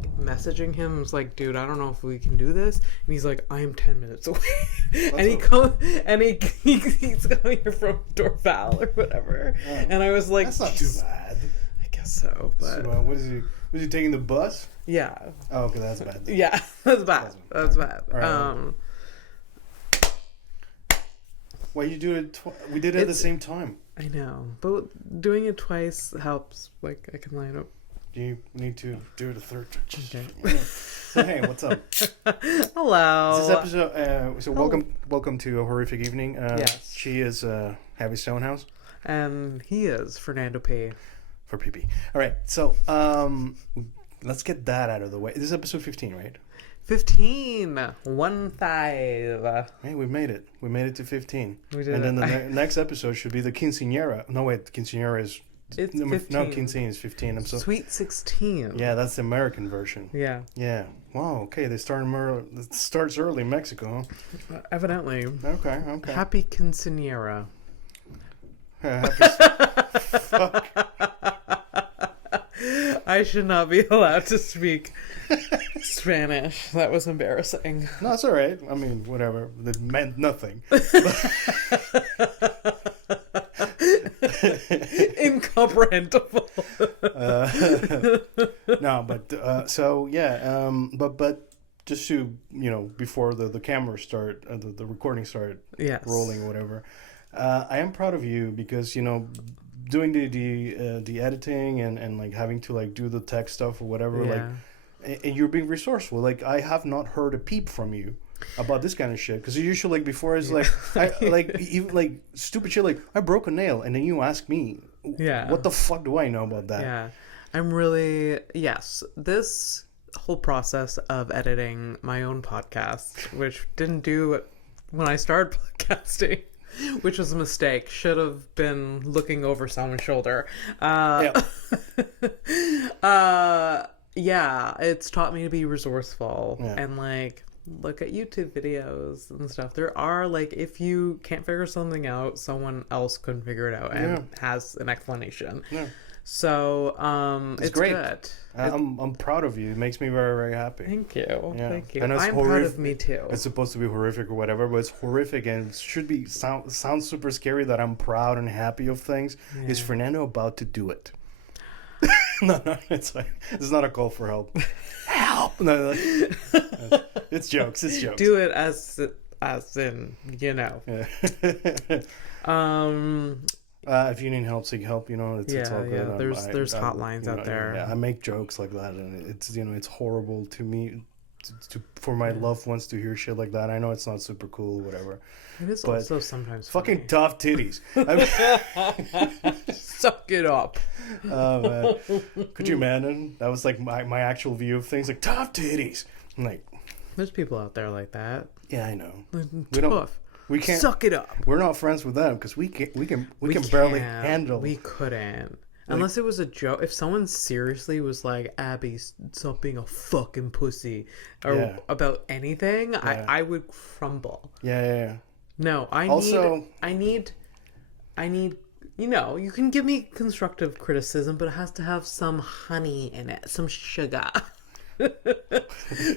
like messaging him. I was like, dude, I don't know if we can do this. And he's like, I am 10 minutes away. And he's coming here from Dorval or whatever. Oh, and I was like, that's not too bad. I guess so. But so, what is he? Was he taking the bus? Yeah. Oh, okay, that's bad. Yeah, that's bad. That's bad. Right. Why you do it? We did it at the same time. I know, but doing it twice helps. Like, I can line up. You need to do it a third time. Okay. So, hey, what's up? Hello. This episode. Welcome to a horrific evening. Yes. She is Abby Stonehouse. And he is Fernando P. For PP. All right. So let's get that out of the way. This is episode 15, right? 15. 1-5. Hey, we made it. We made it to 15. We did. And then the next episode should be the quinceañera. No, wait. The quinceañera is... It's no, 15. No, quinceañera is 15. I'm so... Sweet 16. Yeah, that's the American version. Yeah. Yeah. Wow, okay. They start it starts early in Mexico, huh? Evidently. Okay. Happy quinceañera. Fuck. I should not be allowed to speak Spanish. That was embarrassing. No, it's all right. I mean, whatever. It meant nothing. Incomprehensible. No, but so yeah. But just to before the cameras start, the recording start rolling or whatever. I am proud of you because doing the editing and like having to like do the tech stuff or whatever, like, and you're being resourceful. Like, I have not heard a peep from you about this kind of shit, because usually, like, before it's like even like stupid shit like I broke a nail, and then you ask me, what the fuck do I know about that? Yeah, I'm really this whole process of editing my own podcast, which didn't do it when I started podcasting. Which was a mistake. Should have been looking over someone's shoulder. It's taught me to be resourceful and like look at YouTube videos and stuff. There are like, if you can't figure something out, someone else can figure it out and has an explanation. Yeah. So it's great. Good. I'm proud of you. It makes me very, very happy. Thank you. Yeah. Thank you. And I'm proud of me too. It's supposed to be horrific or whatever, but it's horrific and it should be sounds super scary that I'm proud and happy of things. Yeah. Is Fernando about to do it? No, it's like, it's not a call for help. Help! No, it's jokes. It's jokes. Do it as in, Yeah. If you need help, seek help. It's all good. Yeah. There's hotlines out there. Yeah, I make jokes like that, and it's horrible to me, for my loved ones to hear shit like that. I know it's not super cool, whatever. It is also sometimes fucking tough titties. Suck it up. Oh man, could you imagine? That was like my actual view of things, like tough titties. I'm like, there's people out there like that. Yeah, I know. We can't suck it up. We're not friends with them because we can barely handle. We couldn't. Unless it was a joke. If someone seriously was like, Abby, stop being a fucking pussy, or about anything, I would crumble. Yeah. No, I need. You can give me constructive criticism, but it has to have some honey in it, some sugar.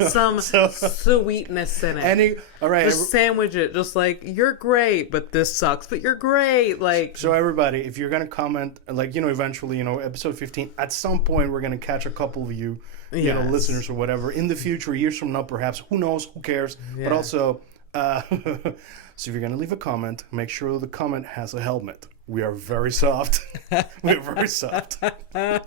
Some sweetness in it. All right, just sandwich it. Just like, you're great, but this sucks. But you're great. Like, so everybody, if you're gonna comment, like, eventually, episode 15, at some point we're gonna catch a couple of you, listeners or whatever in the future, years from now, perhaps. Who knows? Who cares? Yeah. But also, so if you're gonna leave a comment, make sure the comment has a helmet. We are very soft. We're very soft. Yeah.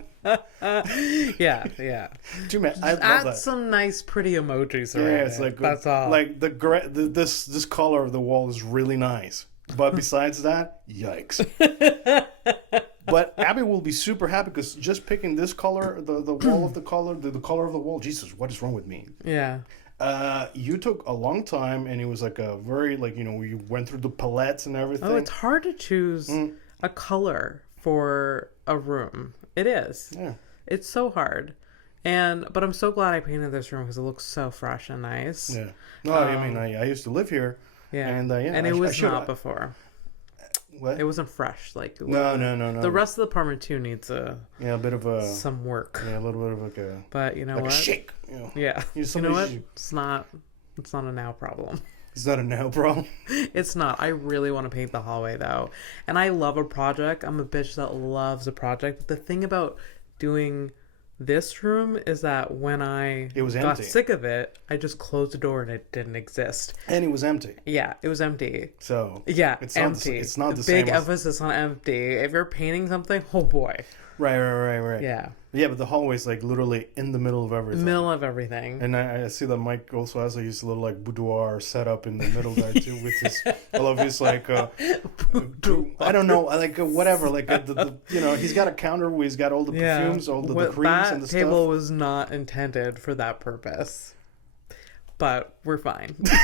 Add some nice, pretty emojis around. Yeah, it's like that's all. Like this color of the wall is really nice, but besides that, yikes. But Abby will be super happy because just picking this color, the wall of the color, the color of the wall. Jesus, what is wrong with me? Yeah. You took a long time, and it was like a very you went through the palettes and everything. Oh, it's hard to choose a color for a room. It is. Yeah. It's so hard. But I'm so glad I painted this room because it looks so fresh and nice. Yeah. No, I mean, I used to live here. Yeah. And and it was not before. What? It wasn't fresh. Like No. The rest of the apartment too needs a bit of some work. Yeah, a little bit of like a. But you know like what? A shake. Yeah. You know what? It's not a now problem. It's not a now problem. It's not. I really want to paint the hallway though, and I love a project. I'm a bitch that loves a project. But the thing about doing this room is that when I got sick of it, I just closed the door and it didn't exist. And it was empty. Yeah, it was empty. So yeah, it's empty. It's not the big same. Emphasis on empty. If you're painting something, oh boy. Right. Yeah. Yeah, but the hallway's like literally in the middle of everything. Middle of everything. And I see that Mike also has his little like boudoir set up in the middle there too, with his all of his like I don't know, like whatever, like the he's got a counter where he's got all the perfumes, all the creams and the stuff. That table was not intended for that purpose. But we're fine. That's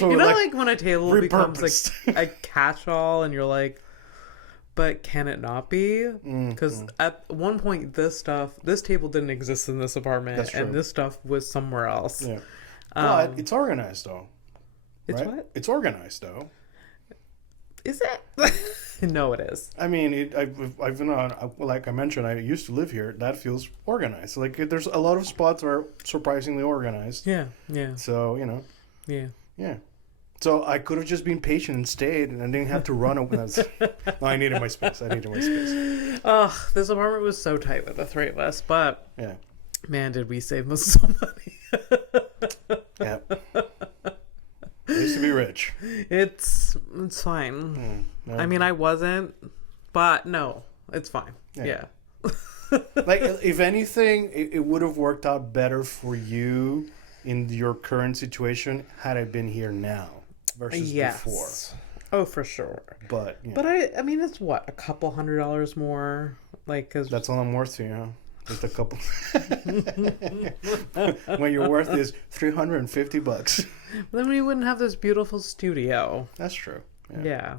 what like when a table becomes like a catch-all and you're like, but can it not be? Because at one point, this table didn't exist in this apartment, and this stuff was somewhere else. Yeah, but it's organized though. It's right? what? It's organized though. Is it? No, it is. I mean, I've been on, like I mentioned, I used to live here. That feels organized. Like there's a lot of spots that are surprisingly organized. Yeah. So Yeah. So I could have just been patient and stayed, and I didn't have to run over. No, I needed my space. Oh, this apartment was so tight with the three of us, but yeah, man, did we save so money. Yeah. I used to be rich. It's fine. No. I mean, I wasn't, but no, it's fine. Yeah. Like, if anything, it would have worked out better for you in your current situation had I been here now versus before. Oh, for sure. But I mean, it's what, a couple $100 more, like, cause that's all I'm worth to you. Just a couple. When your worth is $350. Then we wouldn't have this beautiful studio. That's true. Yeah.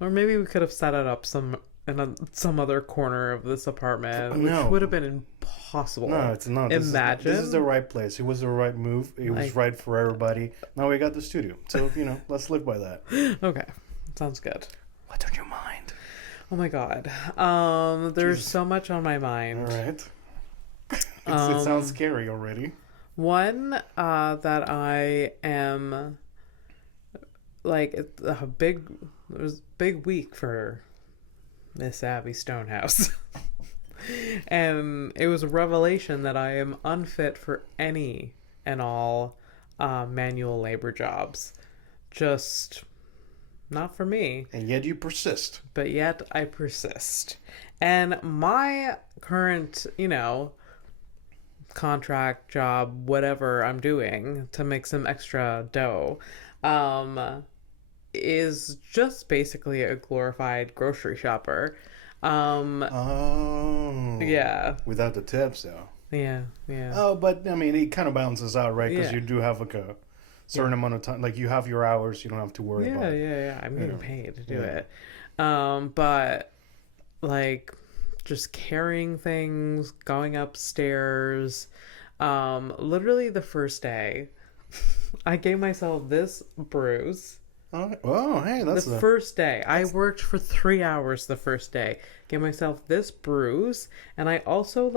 Or maybe we could have set it up in some other corner of this apartment, which would have been impossible. No, it's not. Imagine. This is the right place. It was the right move. It was right for everybody. Now we got the studio. So, let's live by that. Okay. Sounds good. What's on your mind? Oh my God. There's so much on my mind. All right. It sounds scary already. One that I am like, it was a big week for Miss Abby Stonehouse. And it was a revelation that I am unfit for any and all manual labor jobs. Just not for me. And yet you persist. But yet I persist. And my current, contract job, whatever I'm doing to make some extra dough, is just basically a glorified grocery shopper. Yeah. Without the tips, though. Yeah. Oh, but I mean, it kind of balances out, right? Because you do have like a certain amount of time. Like, you have your hours, you don't have to worry about it. Yeah. I'm getting paid to do it. But like, just carrying things, going upstairs. Literally the first day, I gave myself this bruise. Oh, hey, that's the first day. I worked for 3 hours the first day. Gave myself this bruise, and I also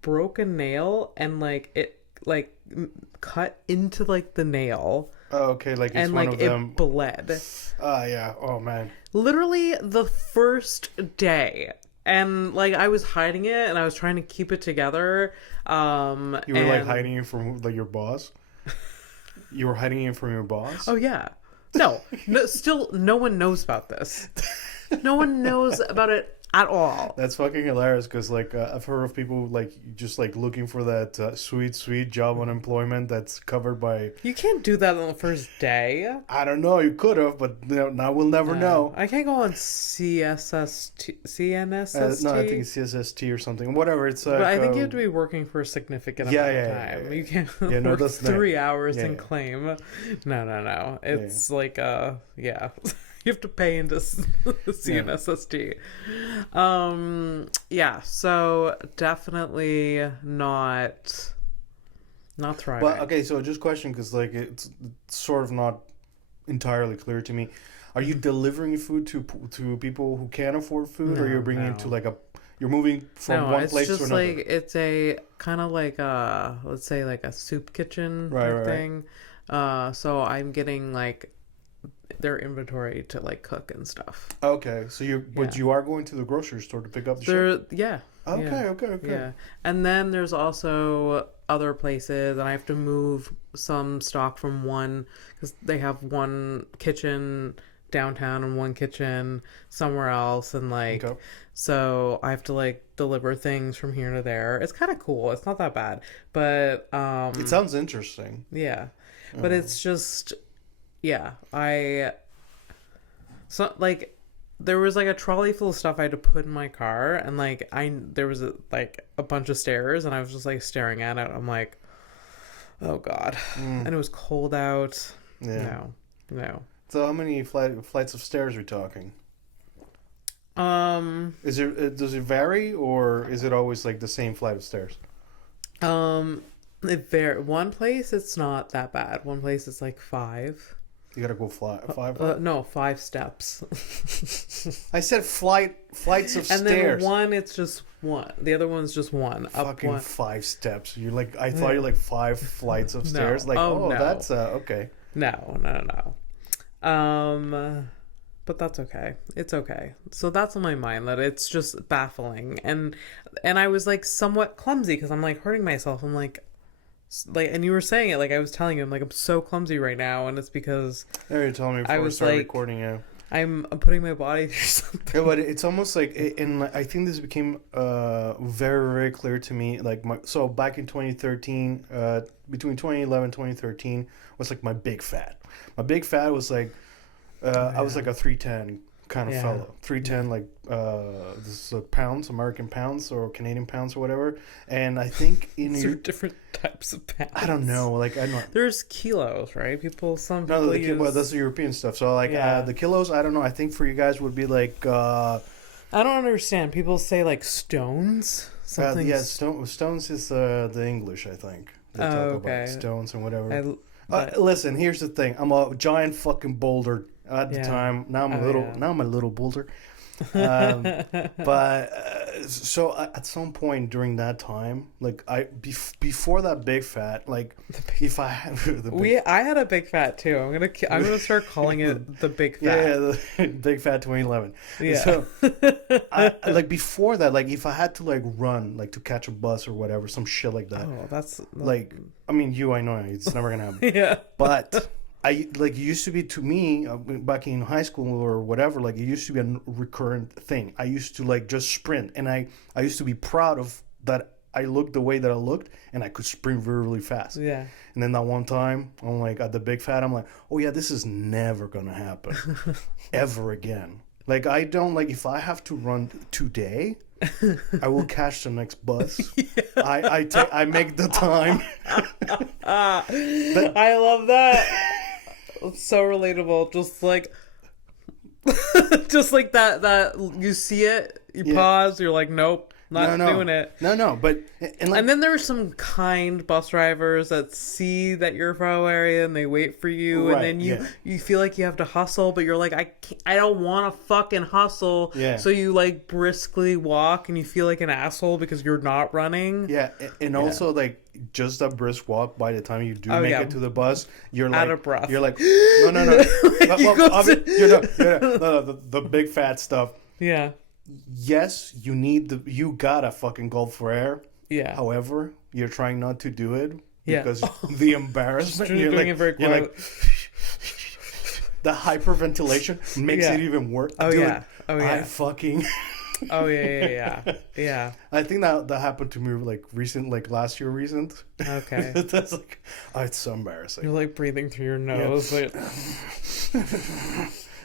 broke a nail, and it cut into the nail. Oh, okay, it's and one of them. It bled. Yeah. Oh man. Literally the first day. And I was hiding it, and I was trying to keep it together. You were hiding it from your boss? You were hiding it from your boss? Oh yeah. No, still no one knows about this. No one knows about it at all. That's fucking hilarious because I've heard of people just looking for that sweet job unemployment that's covered by. You can't do that on the first day. I don't know. You could have, but now we'll never know. I can't go on CNSST. No, I think it's CSST or something. Whatever. It's. But I think you have to be working for a significant amount of time. Yeah. You can't work 3 hours and claim. No. It's you have to pay into CNSST. So definitely not thriving. Well, okay, so just question, because it's sort of not entirely clear to me. Are you delivering food to people who can't afford food, or you're bringing it to like you're moving from one place to another? No, it's just like it's a kind of like let's say like a soup kitchen thing. Right. So I'm getting like their inventory to like cook and stuff. Okay, so but you are going to the grocery store to pick up the shit? Yeah. Okay. Yeah. And then there's also other places, and I have to move some stock from one, because they have one kitchen downtown and one kitchen somewhere else, and like so I have to like deliver things from here to there. It's kind of cool. It's not that bad, but it sounds interesting. Yeah. But it's just so like there was like a trolley full of stuff I had to put in my car, and like there was a bunch of stairs, and I was just like staring at it. I'm like, oh god. And it was cold out. No. So how many flights of stairs are we talking? Does it vary, or is it always like the same flight of stairs? One place it's not that bad. One place it's like 5. You gotta go five? No, 5 steps. I said flights of stairs. And then one, it's just one. The other one's just one. Fucking 5 steps. You're like, I thought you're like 5 flights of stairs. Like, no. That's okay. No. But that's okay. It's okay. So that's on my mind, that it's just baffling. And I was like somewhat clumsy because I'm like hurting myself. I'm like, and you were saying it, like I was telling you, I'm like, I'm so clumsy right now, and it's because you're telling me before we started recording. Yeah, I'm putting my body through something. Yeah, but it's almost like, and I think this became very, very clear to me. Like so back in 2013, between 2011 and 2013 was like my big fat. My big fat was like I was like a 310 kind of fellow. 310 like this is pounds, American pounds or Canadian pounds or whatever. And I think in different types of pounds. I don't know. Like I don't. There's kilos, right? Some people well, that's the European stuff. So like the kilos, I don't know. I think for you guys would be like. I don't understand. People say like stones. Something. Stones is the English. I think. They talk about stones and whatever. Listen, here's the thing. I'm a giant fucking boulder at the time. Now I'm a little boulder. But so at some point during that time, like before that big fat, like if I had I had a big fat too. I'm gonna start calling it the big fat. Yeah, the big fat 2011. Yeah. So like before that, like if I had to like run, like to catch a bus or whatever, some shit like that. Oh, that's like, I mean, I know it's never gonna happen. Yeah. But I like, it used to be to me back in high school or whatever, like it used to be a recurrent thing. I used to like just sprint, and I used to be proud of that. I looked the way that I looked, and I could sprint really, really fast. Yeah. And then that one time, I'm like at the big fat, I'm like, oh yeah, this is never gonna happen ever again. Like I don't, like if I have to run today, I will catch the next bus. Yeah. I make the time. I love that. It's so relatable. Just like that you see it, you pause, you're like, nope, not doing it. No, but and then there are some kind bus drivers that see that you're from area and they wait for you, right, and then you feel like you have to hustle, but you're like, I don't want to fucking hustle. Yeah. So you like briskly walk, and you feel like an asshole because you're not running. Yeah, and also like just a brisk walk. By the time you do make it to the bus, you're like out of breath. You're like, no. The big fat stuff. Yeah. Yes, you gotta fucking go for air. Yeah. However, you're trying not to do it because the embarrassment. You're doing it very quiet. You're like, the hyperventilation makes it even worse. Oh, Dude, yeah. I fucking. Oh yeah. I think that happened to me like last year. Okay. That's like, it's so embarrassing. You're like breathing through your nose.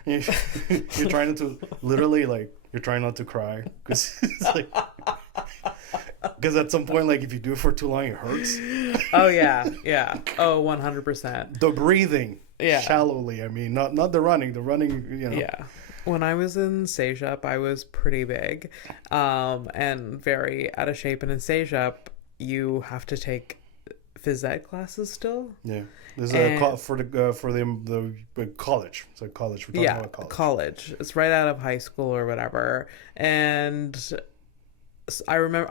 Yeah. You're trying not to literally like you're trying not to cry because at some point, like if you do it for too long, it hurts. Oh yeah. Oh, 100%. The breathing, shallowly. I mean, not the running. The running, Yeah. When I was in Sejap, I was pretty big, and very out of shape. And in Sejap, you have to take phys ed classes still. Yeah, there's a for the college. It's a college. We're talking about college. It's right out of high school or whatever. And I remember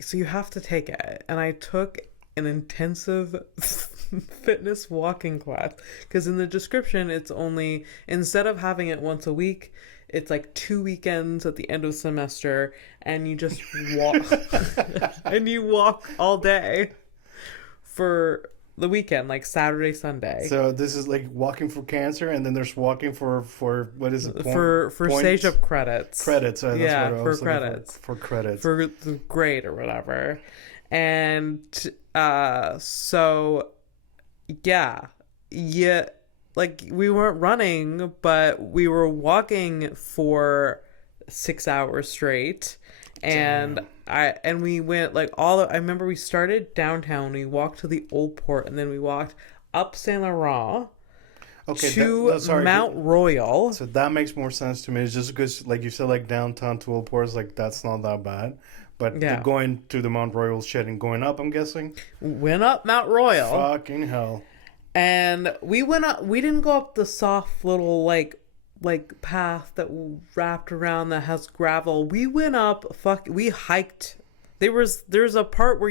so you have to take it, and I took an intensive fitness walking class, because in the description it's only, instead of having it once a week, it's like 2 weekends at the end of the semester, and you just walk and you walk all day for the weekend, like Saturday, Sunday. So this is like walking for cancer, and then there's walking for what is it? For SageUp credits. Credits. That's yeah, what I for was credits. For credits. For the grade or whatever. And so yeah, like we weren't running, but we were walking for 6 hours straight. And we went like I remember we started downtown, we walked to the Old Port, and then we walked up Saint Laurent to Mount Royal. So that makes more sense to me. It's just because, like you said, like downtown to Old Port is like, that's not that bad. But going to the Mount Royal shed and going up, I'm guessing? Went up Mount Royal. Fucking hell. And we went up, we didn't go up the soft little like path that wrapped around that has gravel. We went up, we hiked. There's a part where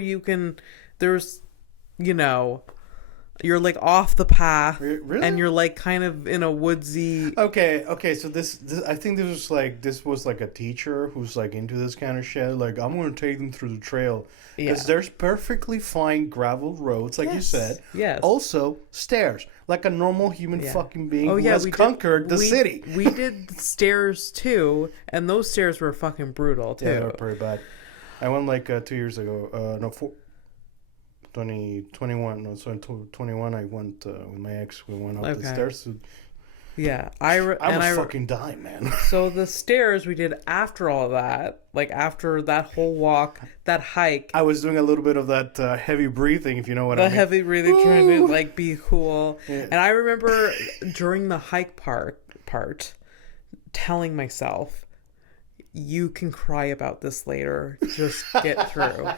you're like off the path. Really? And you're like kind of in a woodsy. Okay. So this I think this was like a teacher who's like into this kind of shit. Like, I'm going to take them through the trail. Because there's perfectly fine gravel roads, like you said. Yes. Also, stairs. Like a normal human fucking being who has conquered the city. We did stairs too, and those stairs were fucking brutal too. Yeah, they were pretty bad. I went like 2 years ago. 2021. No, so in 21, I went with my ex. We went up the stairs. Yeah, I was fucking dying, man. So the stairs we did after all that, like after that whole walk, that hike. I was doing a little bit of that heavy breathing, if you know what I mean. The heavy breathing, trying to like be cool. Yeah. And I remember during the hike part, telling myself, "You can cry about this later. Just get through."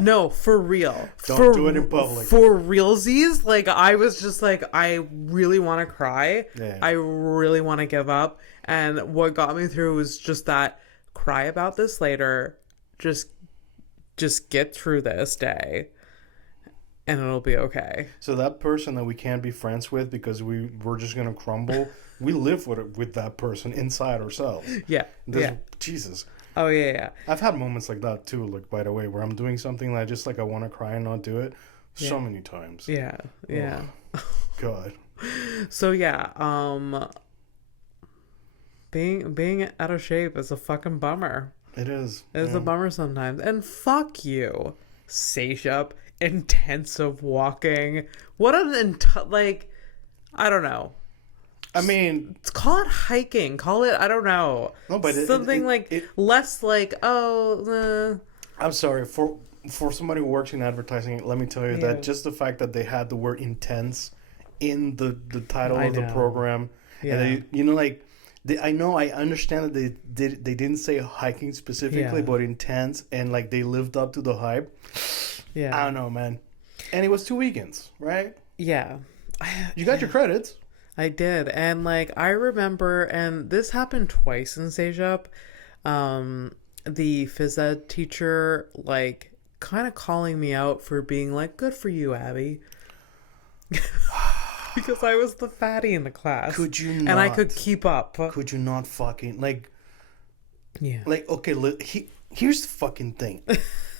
No, for real. Don't do it in public. For realsies, like I was just like, I really want to cry. Yeah. I really want to give up. And what got me through was just that, cry about this later. Just get through this day, and it'll be okay. So that person that we can't be friends with because we're just gonna crumble. We live with that person inside ourselves. Yeah. Jesus. Oh, yeah. I've had moments like that, too, like, by the way, where I'm doing something that I just, like, I want to cry and not do it. So many times. Yeah. Oh, God. So, yeah, being out of shape is a fucking bummer. It is. It's a bummer sometimes. And fuck you, SageUp, intensive walking. What I don't know. I mean, call it hiking. Call it, I don't know. No, but something less like, I'm sorry for somebody who works in advertising. Let me tell you that just the fact that they had the word intense in the title of the program, and I understand that they didn't say hiking specifically, but intense, and like they lived up to the hype. Yeah, I don't know, man. And it was 2 weekends, right? Yeah, you got your credits. I did. And like I remember, and this happened twice in SageUp, the phys ed teacher like kind of calling me out for being like, good for you, Abby. Because I was the fatty in the class. Could you not? And I could keep up. Could you not fucking like yeah. Like, okay, here's the fucking thing.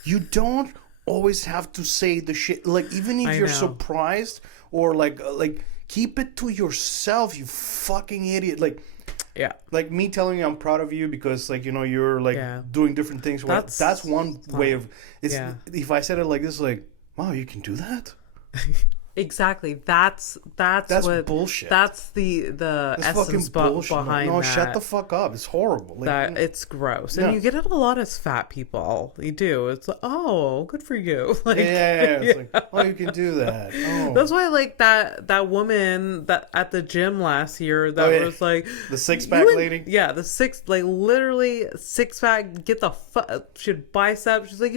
You don't always have to say the shit, like even if you're surprised or like keep it to yourself, you fucking idiot. Like, yeah. Like me telling you I'm proud of you because, like, you know, you're like doing different things. That's one way of. It's if I said it like this, like, wow, you can do that. Exactly. That's what bullshit. That's the essence behind no, that. shut the fuck up. It's horrible. Like, that it's gross, and you get it a lot as fat people. You do. It's like, oh, good for you. Like, It's like, oh, you can do that. Oh. That's why, like that woman that at the gym last year that was like the 6-pack lady. Yeah, the literally 6-pack. Get the she had biceps. She's like,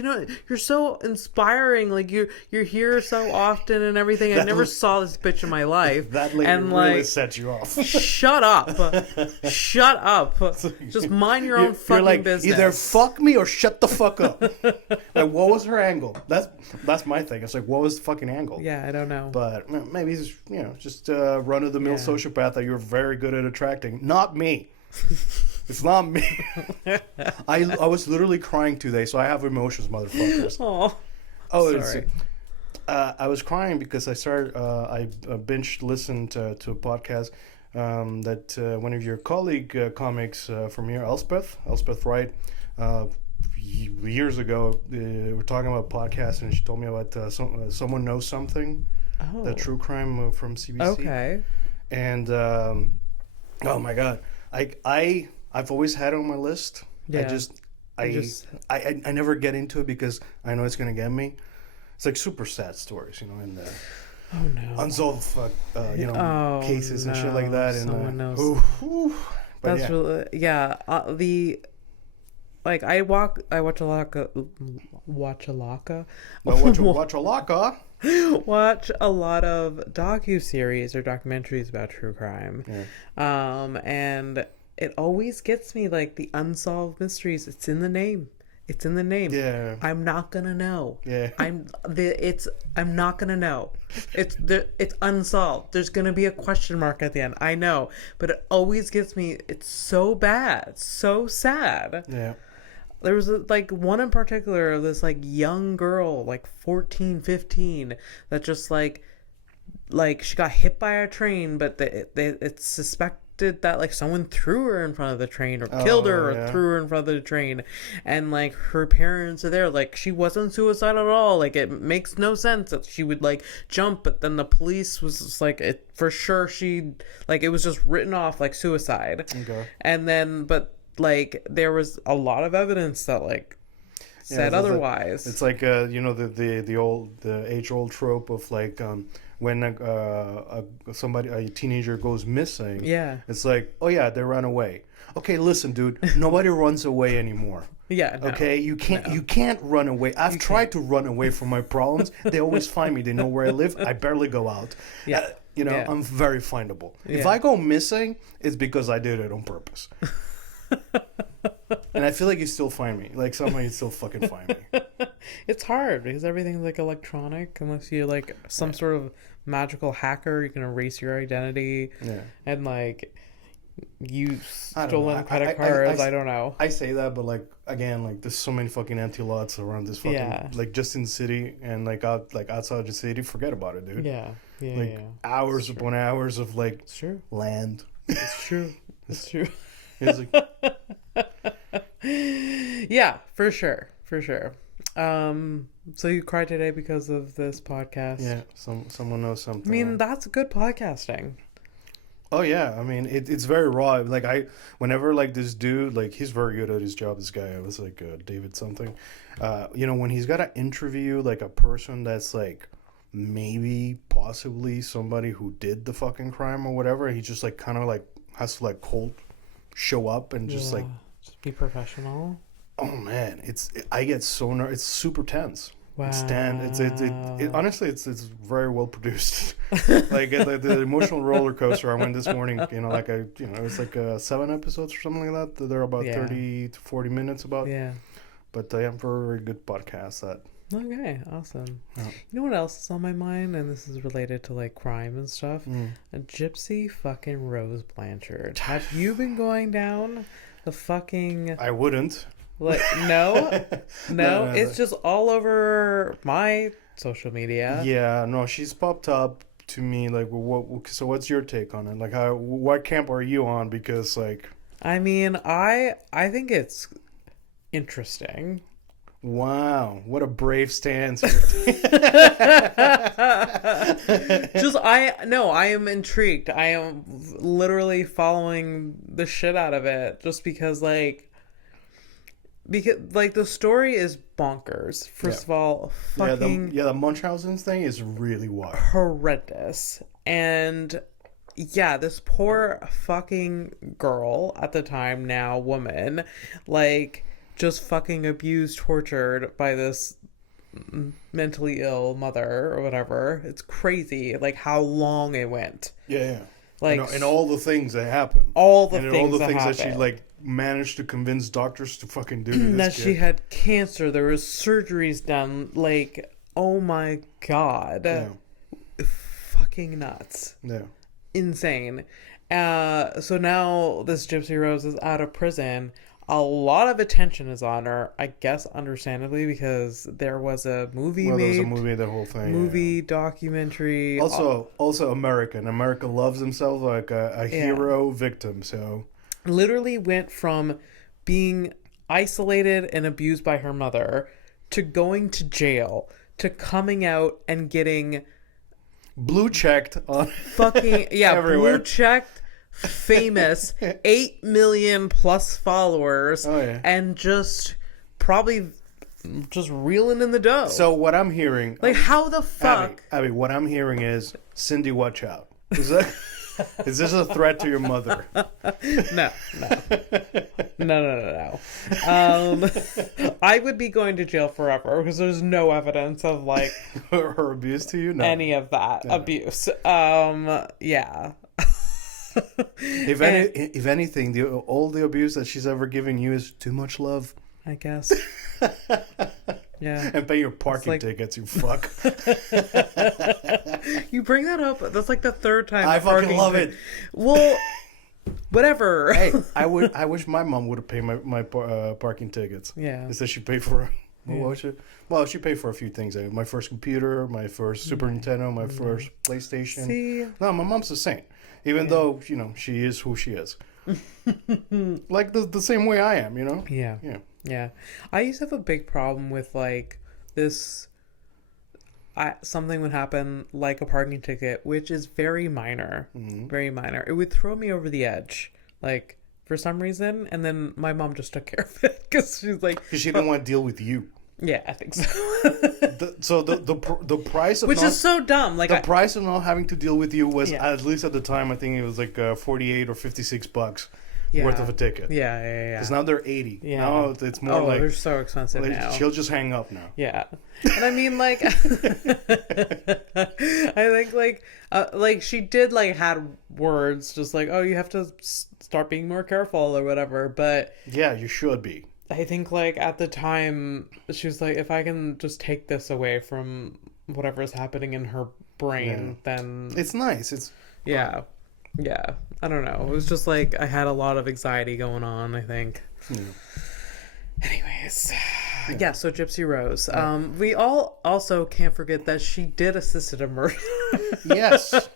you're so inspiring. Like you're here so often and everything. I never saw this bitch in my life. That lady really set you off. Shut up. Shut up. Just mind your own fucking business. Either fuck me or shut the fuck up. Like, what was her angle? That's my thing. It's like, what was the fucking angle? Yeah, I don't know. But maybe he's, just a run-of-the-mill sociopath that you're very good at attracting. Not me. It's not me. I was literally crying today, so I have emotions, motherfuckers. Sorry. I was crying because I binge listened to a podcast that one of your colleague comics from here, Elspeth Wright, years ago, we were talking about podcasts, and she told me about Someone Knows Something, the true crime from CBC. Okay. And oh my god, I've always had it on my list. Yeah. I never get into it because I know it's gonna get me. It's like super sad stories, and unsolved cases and shit like that. And someone knows. But that's really I watch a lot of docuseries or documentaries about true crime. Yeah. And it always gets me, like, the unsolved mysteries. It's in the name. Yeah. I'm not gonna know. Yeah. I'm not gonna know. It's unsolved. There's gonna be a question mark at the end. I know, but it always gets me. It's so bad, so sad. Yeah. There was one in particular, this young girl, 14, 15, that just like she got hit by a train, but it's suspected that someone threw her in front of the train or killed her or threw her in front of the train, and her parents are there. She wasn't suicidal at all. It makes no sense that she would jump, but then the police was just it for sure she it was just written off suicide. Okay. And then there was a lot of evidence that said otherwise. It's the age-old trope of when a teenager goes missing. Yeah. It's oh yeah, they ran away. Okay, listen, dude, nobody runs away anymore. Yeah. No, okay, you can't run away. I've tried to run away from my problems. They always find me. They know where I live. I barely go out. Yeah. I'm very findable. Yeah. If I go missing, it's because I did it on purpose. And I feel like you still find me. Somehow you still fucking find me. It's hard because everything's electronic. Unless you're some sort of magical hacker, you can erase your identity. Yeah. And you stolen credit cards. I don't know. I say that, but again, there's so many fucking anti-lots around this fucking just in the city and outside the city. Forget about it, dude. Yeah. Hours upon hours of it's true. Land. It's true. It's true. Yeah, for sure. So you cried today because of this podcast? Yeah, someone knows something. I mean, that's good podcasting. Oh yeah, I mean it's very raw. Whenever this dude, he's very good at his job. This guy, I was David something. When he's got to interview a person that's maybe possibly somebody who did the fucking crime or whatever, he just kind of has to cold show up and just just be professional. Oh man, I get so nervous. It's super tense. Wow. Honestly, it's very well produced. The emotional roller coaster I went this morning. It's 7 episodes or something like that. They're about 30 to 40 minutes about. Yeah. But they have very, very good podcasts that. Okay, awesome. Yeah. You know what else is on my mind, and this is related to crime and stuff? A Gypsy fucking Rose Blanchard. Have you been going down the fucking? I wouldn't. No, it's just all over my social media. Yeah, no, she's popped up to me. So what's your take on it? What camp are you on? Because I mean, I think it's interesting. Wow, what a brave stance. I am intrigued. I am literally following the shit out of it just because the story is bonkers. First of all, fucking the Munchausen's thing is really wild, horrendous. And yeah, this poor fucking girl at the time, now woman, like, just fucking abused, tortured by this mentally ill mother or whatever. It's crazy, like, how long it went. Yeah. Like, and all the things that happened. All the things that she, like, managed to convince doctors to fucking do to this that kid. She had cancer. There was surgeries done. Like, oh my God. Yeah. Fucking nuts. Yeah. Insane. So now this Gypsy Rose is out of prison. A lot of attention is on her, I guess, understandably, because there was a movie made. There was a movie, the whole thing. Movie, documentary. Also American. America loves himself like a hero victim, so. Literally went from being isolated and abused by her mother to going to jail to coming out and getting blue checked on fucking everywhere. Blue checked, famous, 8 million plus followers, and just probably just reeling in the dough. So what I'm hearing, like, how the fuck? Abby, what I'm hearing is, Cindy, watch out. Is this a threat to your mother? No. I would be going to jail forever because there's no evidence of, like, her abuse to you. No. Any of that abuse. Yeah. If anything, all the abuse that she's ever given you is too much love, I guess. Yeah. And pay your parking tickets, you fuck. You bring that up. That's like the third time. I fucking love it. Well, whatever. Hey, I wish my mom would have paid my parking tickets. Yeah. Instead she paid for. Well, she paid for a few things. My first computer, my first Super Nintendo, my first PlayStation. See? No, my mom's the same. Even though, she is who she is. Like the same way I am, Yeah. Yeah. I used to have a big problem with, like, this. Something would happen, like a parking ticket, which is very minor. Mm-hmm. Very minor. It would throw me over the edge, like, for some reason. And then my mom just took care of it because she's like. Because she didn't want to deal with you. Yeah, I think so. the price of which is so dumb. Like, the price of not having to deal with you was, at least at the time, I think it was like $48 or $56 worth of a ticket. Yeah. Because now they're $80. Yeah. Now it's more like they're so expensive now. She'll just hang up now. Yeah, and I mean, like, I think like she did, like, had words just like, oh, you have to start being more careful or whatever. But yeah, you should be. I think, like, at the time, she was like, if I can just take this away from whatever's happening in her brain, then... It's nice. It's... Yeah. I don't know. It was just, like, I had a lot of anxiety going on, I think. Anyways. Yeah, so Gypsy Rose. We all also can't forget that she did assisted a murder. Yes.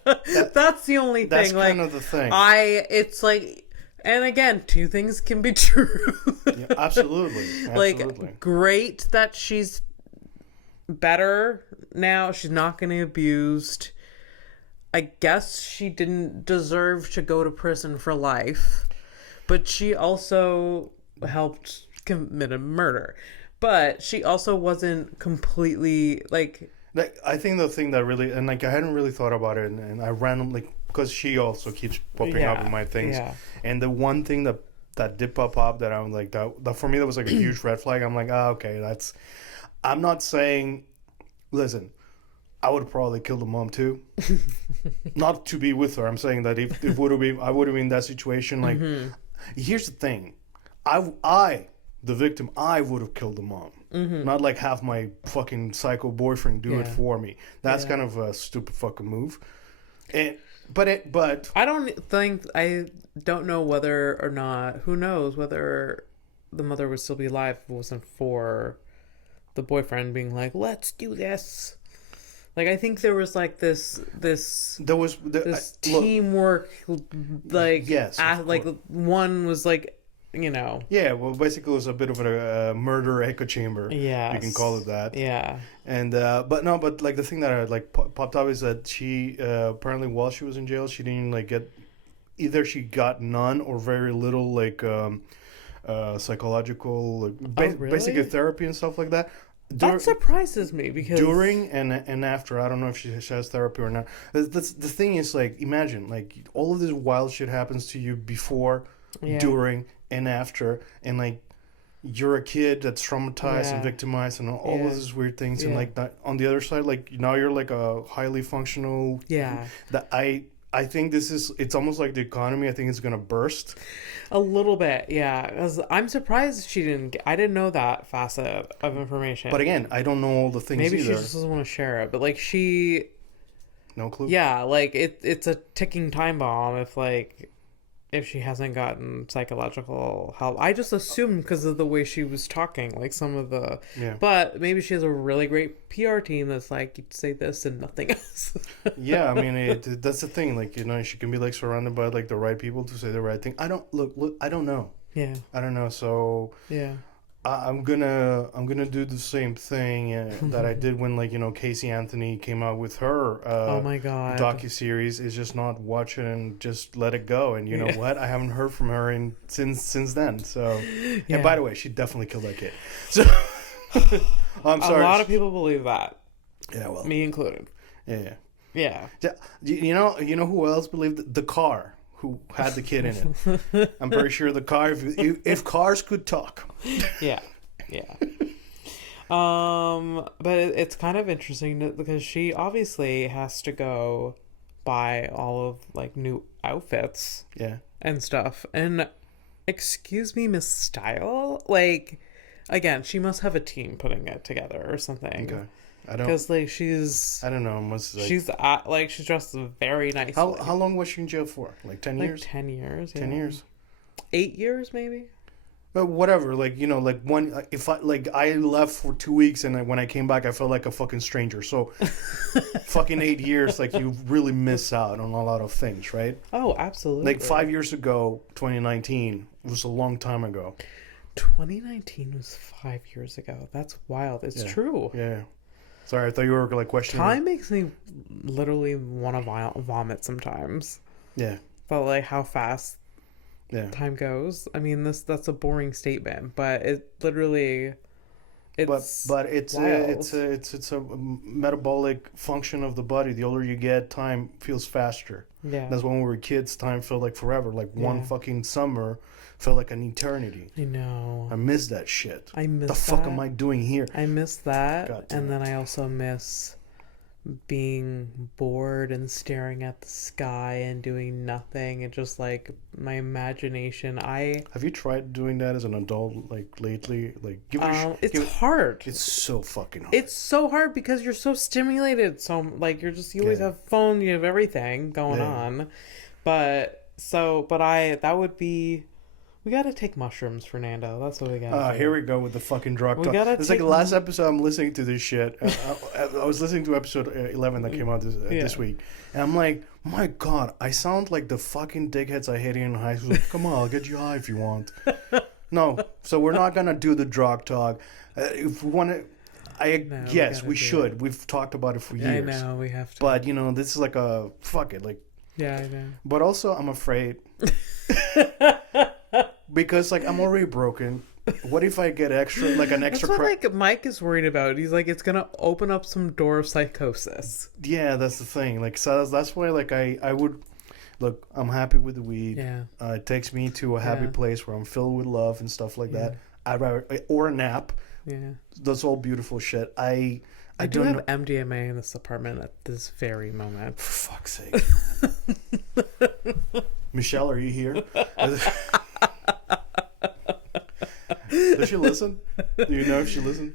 That's the only thing. That's like, kind of the thing. It's like... And again, two things can be true. Yeah, absolutely. Like, great that she's better now. She's not getting abused. I guess she didn't deserve to go to prison for life. But she also helped commit a murder. But she also wasn't completely, like... I think the thing that really... And, like, I hadn't really thought about it. And I randomly... Because she also keeps popping up in my things. Yeah. And the one thing that did pop up that I'm like, that for me, that was like a huge red flag. I'm like, okay, that's... I'm not saying... Listen, I would have probably killed the mom too. Not to be with her. I'm saying that if I would have been in that situation, like... Mm-hmm. Here's the thing. I, the victim, I would have killed the mom. Mm-hmm. Not like have my fucking psycho boyfriend do it for me. That's kind of a stupid fucking move. But I don't know whether or not, who knows whether the mother would still be alive if it wasn't for the boyfriend being like, let's do this. Like, I think there was like this teamwork, like, yes, like one was like you know. Yeah, well, basically, it was a bit of a murder echo chamber. Yeah, you can call it that. Yeah. And but like the thing that I like popped up is that she apparently while she was in jail, she didn't like get either she got none or very little like psychological like, really? basically therapy and stuff like that. That surprises me because during and after, I don't know if she has therapy or not. That's the thing is like imagine like all of this wild shit happens to you before, during, and after, and like you're a kid that's traumatized and victimized and all of these weird things, and like that, on the other side, like now you're like a highly functional. That I think it's almost like the economy. I think it's gonna burst. A little bit, yeah. 'Cause I'm surprised I didn't know that facet of information. But again, I don't know all the things Maybe either. she just doesn't want to share it. But like no clue. Yeah, like it's a ticking time bomb if she hasn't gotten psychological help. I just assumed because of the way she was talking, like some of the... Yeah. But maybe she has a really great PR team that's like, you say this and nothing else. Yeah, I mean, that's the thing. Like, you know, she can be like surrounded by like the right people to say the right thing. I don't I don't know. Yeah. I don't know. So yeah. I'm gonna do the same thing that I did when, like, you know, Casey Anthony came out with her oh my god docuseries. Is just not watch it and just let it go. And you know what? I haven't heard from her since then. So and by the way, she definitely killed that kid. So I'm sorry. A lot of people believe that. Yeah, well, me included. Yeah. You know who else believed the car who had the kid in it. I'm pretty sure the car, if cars could talk. Yeah. But it's kind of interesting because she obviously has to go buy all of like new outfits. Yeah. And stuff. And excuse me, Miss Style? Like, again, she must have a team putting it together or something. Okay. Because like she's, I don't know. She's she's dressed very nicely. How long was she in jail for? Like 10 years? 10 years. 10 years. 8 years maybe. But whatever. Like, you know, like if I left for 2 weeks and when I came back I felt like a fucking stranger. So fucking 8 years, like you really miss out on a lot of things, right? Oh, absolutely. Like 5 years ago, 2019 was a long time ago. 2019 was 5 years ago. That's wild. It's true. Yeah. Sorry, I thought you were like questioning. Time makes me literally want to vomit sometimes. Yeah. But like how fast time goes. I mean, that's a boring statement, but it literally it's but it's a metabolic function of the body. The older you get, time feels faster. Yeah. That's when we were kids, time felt like forever. Like one fucking summer felt like an eternity. I know. I miss that shit. I miss the fuck am I doing here? I miss that. And then I also miss being bored and staring at the sky and doing nothing and just like my imagination. Have you tried doing that as an adult, like lately? Like it's hard. It's so fucking hard. It's so hard because you're so stimulated. So like you always have phone, you have everything going on. That would be. We gotta take mushrooms, Fernando. That's what we gotta do. Here we go with the fucking drug talk. It's like the last episode I'm listening to this shit. I was listening to episode 11 that came out this week. And I'm like, my God, I sound like the fucking dickheads I hated in high school. Come on, I'll get you high if you want. No, so we're not gonna do the drug talk. If we want to... yes, we should. We've talked about it for years. I know, we have to. But, you know, this is like a... Fuck it. Like, yeah, I know. But also, I'm afraid... Because, like, I'm already broken. What if I get an extra... That's what, like, Mike is worried about. He's like, it's going to open up some door of psychosis. Yeah, that's the thing. Like, so that's why, like, I would... Look, I'm happy with the weed. Yeah. It takes me to a happy place where I'm filled with love and stuff like that. I'd rather... Or a nap. Yeah. That's all beautiful shit. I do have MDMA in this apartment at this very moment. For fuck's sake. Michelle, are you here? Does she listen? Do you know if she listens?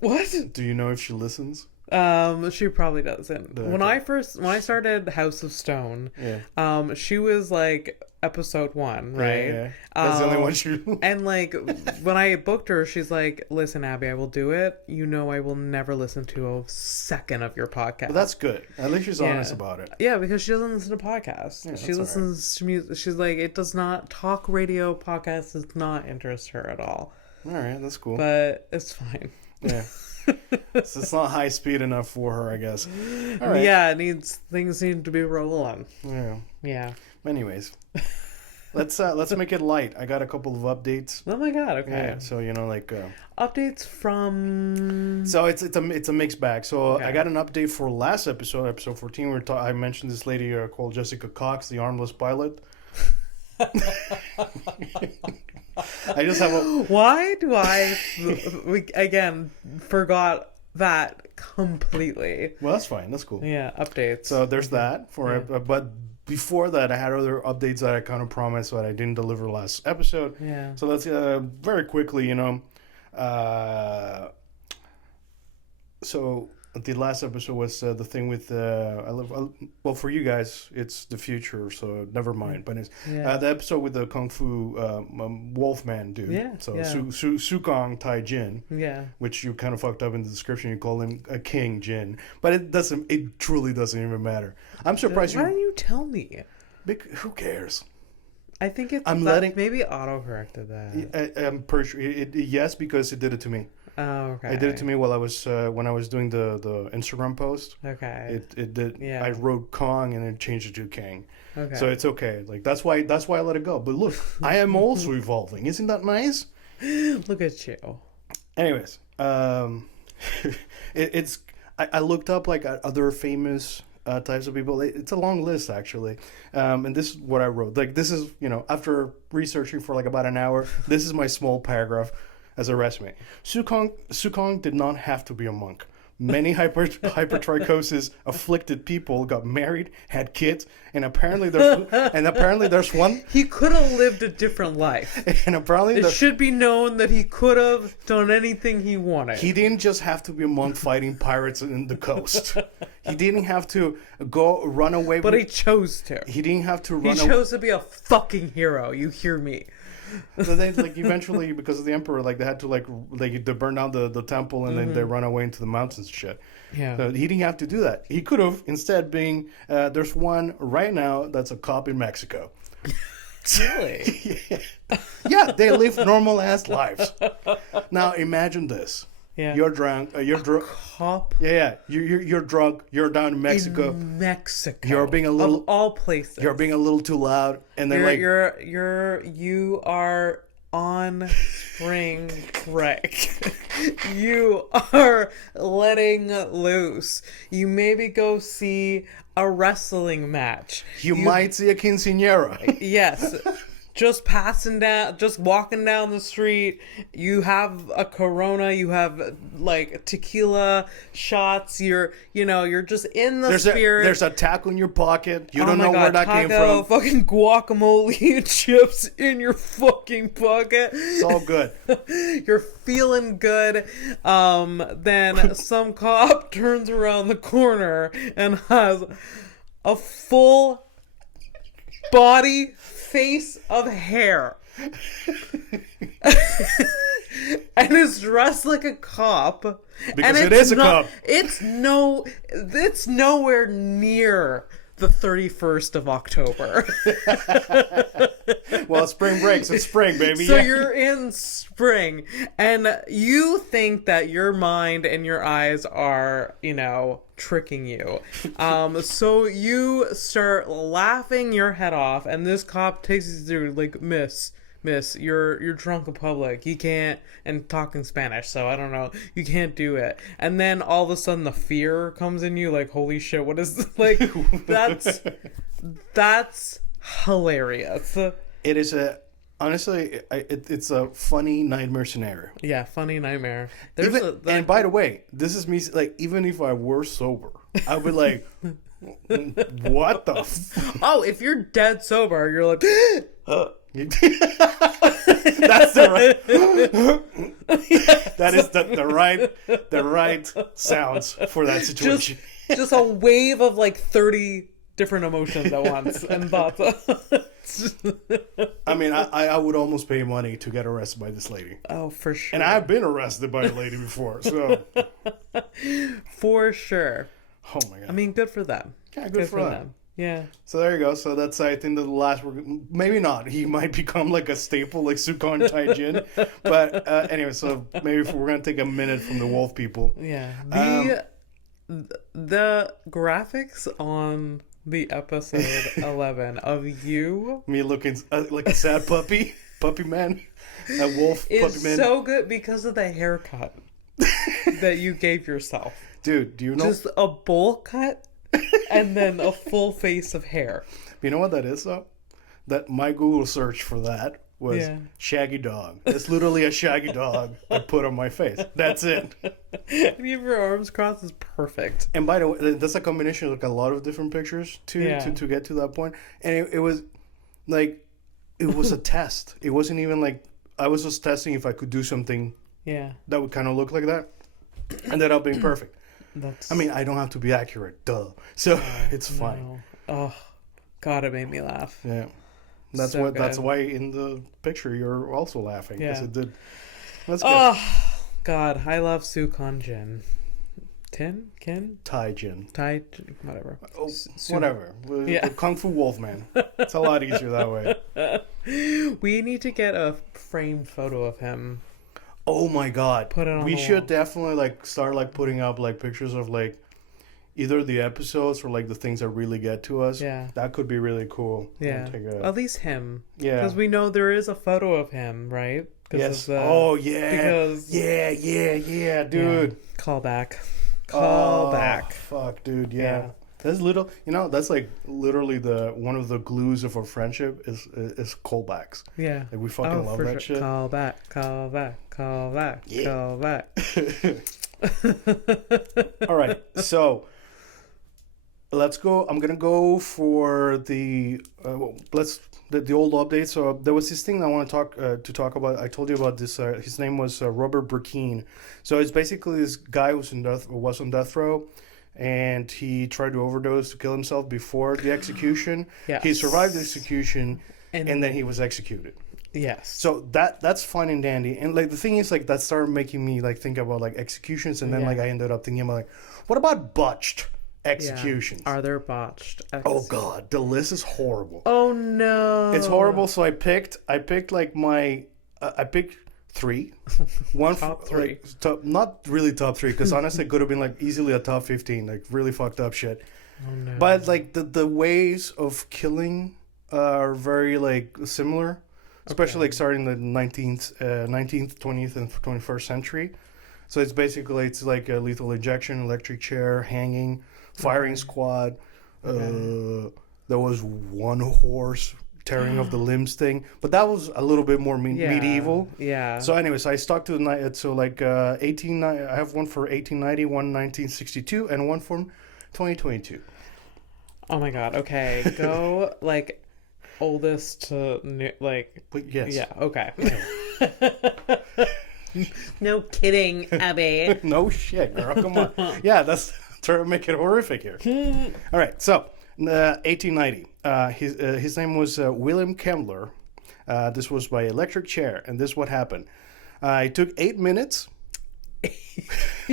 What? Do you know if she listens? She probably doesn't. Okay. When I started House of Stone, she was like episode 1, right? Yeah. That's the only one she. And like when I booked her, she's like, "Listen, Abby, I will do it. You know, I will never listen to a second of your podcast." Well, that's good. At least she's honest about it. Yeah, because she doesn't listen to podcasts. Yeah, she listens to music. She's like, it does not talk radio podcast does not interest her at all. All right, that's cool. But it's fine. Yeah. So it's not high speed enough for her, I guess. All right. Yeah, things need to be rolling. Yeah. Yeah. Anyways, let's make it light. I got a couple of updates. Oh my god! Okay. Yeah. So like updates from. So it's a mixed bag. So I got an update for last episode 14. Where I mentioned this lady called Jessica Cox, the armless pilot. I just have a. Why do we again forgot that completely? Well, that's fine. That's cool. Yeah, updates. So there's that but before that, I had other updates that I kind of promised that I didn't deliver last episode. Yeah. So let's very quickly, so the last episode was the thing with well, for you guys it's the future, so never mind. But it's the episode with the kung fu wolfman dude. Yeah. So Sukong Tai Jin. Yeah. Which you kind of fucked up in the description. You call him a King Jin, but it truly doesn't even matter. I'm surprised. Why didn't you tell me? Who cares? I think it's. Maybe auto-corrected that. I'm pretty sure yes, because it did it to me. Oh, okay. It did it to me while I was when I was doing the Instagram post. Okay. It did. Yeah. I wrote Kong and then changed it to King. Okay. So it's okay. Like that's why I let it go. But look, I am also evolving. Isn't that nice? Look at you. Anyways, it's I looked up like other famous types of people. It's a long list actually, and this is what I wrote. Like this is after researching for like about an hour, this is my small paragraph as a resume. Sukong did not have to be a monk. Many hypertrichosis afflicted people got married, had kids, and apparently there's one. He could have lived a different life. And apparently it should be known that he could have done anything he wanted. He didn't just have to be a monk fighting pirates in the coast. He didn't have to run away. But he chose to. He didn't have to run. He chose to be a fucking hero. You hear me? So they eventually, because of the emperor, they had to they burn down the temple and then they run away into the mountains and shit. Yeah. So he didn't have to do that. He could have instead being there's one right now that's a cop in Mexico. Really? Yeah, they live normal ass lives. Now imagine this. Yeah. You're drunk. You're drunk. Cop. Yeah. You're drunk. You're down in Mexico. In Mexico. You're being a little. Of all places. You're being a little too loud, and then you are on spring break. You are letting loose. You maybe go see a wrestling match. You might see a quinceañera. Yes. Just walking down the street, you have a Corona, you have tequila shots, you're just in the spirit. There's a taco in your pocket. You don't know where that came from. Fucking guacamole and chips in your fucking pocket. It's all good. You're feeling good. Then some cop turns around the corner and has a full body face of hair and is dressed like a cop because it is a cop. It's nowhere near the 31st of October. Well, spring breaks. It's spring, baby. So you're in spring and you think that your mind and your eyes are, tricking you. So you start laughing your head off and this cop takes you through Miss, you're drunk in public. You can't, and talking Spanish, so I don't know. You can't do it. And then all of a sudden the fear comes in you, holy shit, what is this? That's hilarious. It is honestly, it's a funny nightmare scenario. Yeah, funny nightmare. And by the way, this is me, even if I were sober, I would be like, what the Oh, if you're dead sober, you're like... That's the right. That is the right sounds for that situation. Just a wave of like 30 different emotions at once and thoughts. I mean, I would almost pay money to get arrested by this lady. Oh, for sure. And I've been arrested by a lady before, so. For sure. Oh my god. I mean, good for them. Yeah, good for them. Yeah. So there you go. So that's, I think, the last. Maybe not. He might become like a staple, like Sukon Taijin. But anyway, so maybe we're gonna take a minute from the wolf people. Yeah. The graphics on the episode 11 of you, me looking like a sad puppy man, a wolf puppy man, is so good because of the haircut that you gave yourself. Dude, do you know? Just a bowl cut and then a full face of hair. You know what that is, though? That my Google search for that was shaggy dog. It's literally a shaggy dog I put on my face. That's it. And you have your arms crossed is perfect. And by the way, that's a combination of like a lot of different pictures to get to that point. And it was like, it was a test. It wasn't even like, I was just testing if I could do something that would kind of look like that. Ended up being perfect. I mean, I don't have to be accurate, duh. So it's fine. Oh, God, it made me laugh. Yeah. That's so that's why in the picture you're also laughing, because it did. That's good. Oh, God, I love Sukon Jin. Taijin, whatever. Oh, whatever. The Kung Fu Wolfman. It's a lot easier that way. We need to get a framed photo of him. Oh my god. Put it on we the should wall. definitely like start like putting up like pictures of like either the episodes or like the things that really get to us. Yeah. That could be really cool. Yeah. At least him. Yeah. Because we know there is a photo of him, right? Yes. Yeah, dude. Call back. Fuck, dude. Yeah. That's little, that's like literally one of the glues of our friendship is callbacks. Yeah. Like we fucking love that shit. Call back. Yeah. All right. So let's go. I'm going to go for the old update. So there was this thing I want to talk about. I told you about this. His name was Robert Burkeen. So it's basically this guy who was on death row. And he tried to overdose to kill himself before the execution. Yes. He survived the execution, and then he was executed. Yes. So that's fine and dandy. And like the thing is, like that started making me like think about like executions, and then like I ended up thinking about like, what about botched executions? Are there botched? Oh god, the list is horrible. Oh no, it's horrible. So I picked like I picked 3. One top 3. Like, not really top 3, because honestly it could have been like easily a top 15, like really fucked up shit. Oh no. But like the ways of killing are very like similar, especially like starting the 19th, 20th, and 21st century. So it's basically like a lethal injection, electric chair, hanging, firing squad. There was one horse tearing of the limbs thing, but that was a little bit more medieval. Yeah. So anyways, I stuck to the 18. I have one for 1890, one 1962, and one from 2022. Oh my god. Okay, go like oldest to new, like. But yes. Yeah. Okay. No kidding, Abby. No shit, girl. Come on. Yeah, that's trying to make it horrific here. All right, so 1890. His name was William Kemmler. This was by electric chair, and this is what happened. It took 8 minutes.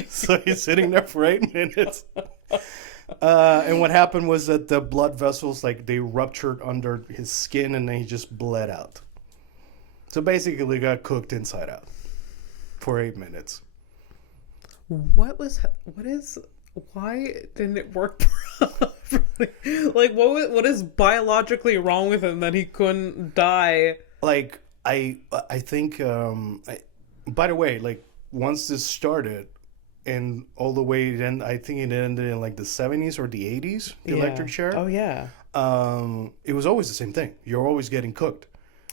So he's sitting there for 8 minutes. And what happened was that the blood vessels, like, they ruptured under his skin, and then he just bled out. So basically, he got cooked inside out for 8 minutes. Why didn't it work properly? Like, what is biologically wrong with him that he couldn't die? Like, I think, by the way, like, once this started, and all the way then, I think it ended in, like, the 70s or the 80s, the electric chair. Oh, yeah. It was always the same thing. You're always getting cooked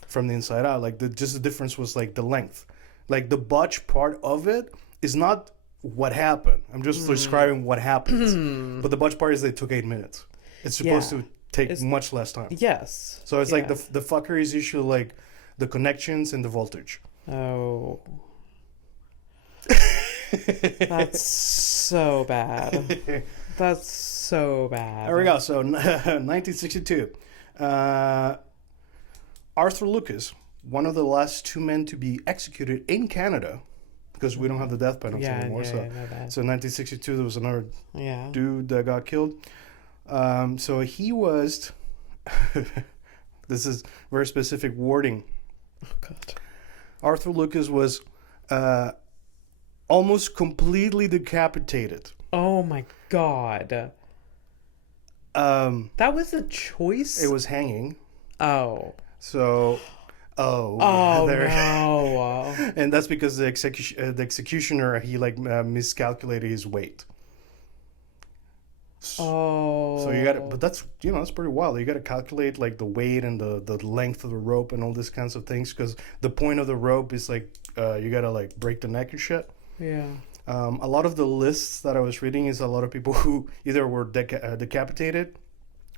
from the inside out. Like, the difference was, like, the length. Like, the botch part of it is not what happened. I'm just describing what happens. But the botch part is they took 8 minutes. It's supposed to take much less time. Yes. So it's like the fucker is usually like the connections, and the voltage. Oh. That's so bad. That's so bad. There we go. So 1962. Arthur Lucas, one of the last 2 men to be executed in Canada, because we don't have the death penalty anymore. So 1962, there was another dude that got killed. So he was... This is very specific wording. Oh, God. Arthur Lucas was almost completely decapitated. Oh, my God. That was a choice? It was hanging. Oh. So... Oh no! And that's because the executioner, he miscalculated his weight. So you got, but that's that's pretty wild. You got to calculate like the weight and the length of the rope and all these kinds of things, because the point of the rope is like you got to like break the neck and shit. Yeah. A lot of the lists that I was reading is a lot of people who either were decapitated,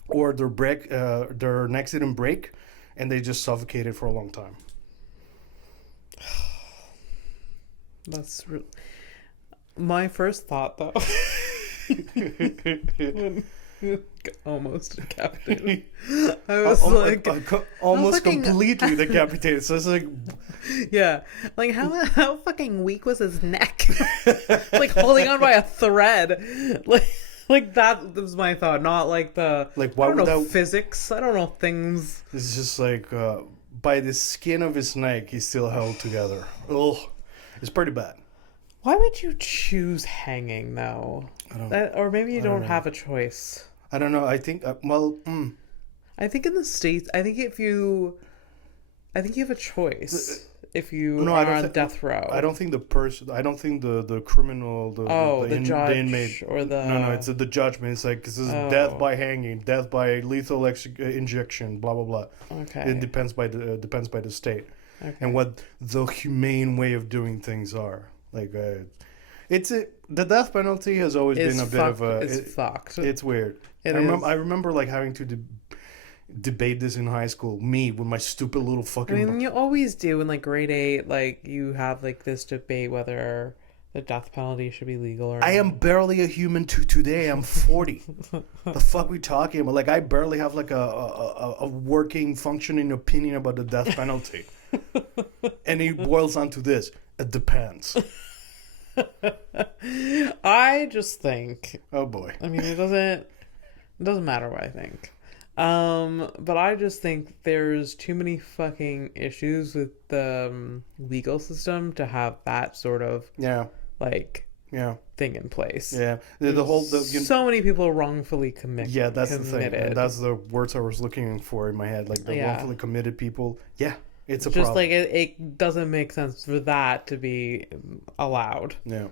or their necks didn't break, and they just suffocated for a long time. That's my first thought, though. Almost decapitated. I was almost completely decapitated. So it's like, yeah, like how fucking weak was his neck? Like holding on by a thread, like that was my thought. Not like the I don't know physics. I don't know things. It's just like by the skin of his neck, he's still held together. Ugh, it's pretty bad. Why would you choose hanging though? Or maybe you don't have a choice. I don't know. I think I think in the States, I think you have a choice if you are on death row. I don't think the person. I don't think the criminal. The judge, the inmate, or the no. It's the judgment. It's like this is death by hanging, death by lethal injection, blah blah blah. Okay. It depends by the state, and what the humane way of doing things are. Like the death penalty has always been a bit of a. It's fucked. It's weird. I remember like having to debate this in high school. Me with my stupid little fucking. I mean, you always do in like grade 8. Like you have like this debate whether the death penalty should be legal or. I am barely a human today. I'm 40. The fuck we talking about? Like I barely have like a working, functioning opinion about the death penalty, and it boils down to this: it depends. I just think. Oh boy. I mean, it doesn't matter what I think. But I just think there's too many fucking issues with the legal system to have that sort of thing in place. Yeah, so many people wrongfully committed. Yeah, that's committed. The thing. And that's the words I was looking for in my head. Like the wrongfully committed people. Yeah. It's a just problem. Like it doesn't make sense for that to be allowed. Yeah.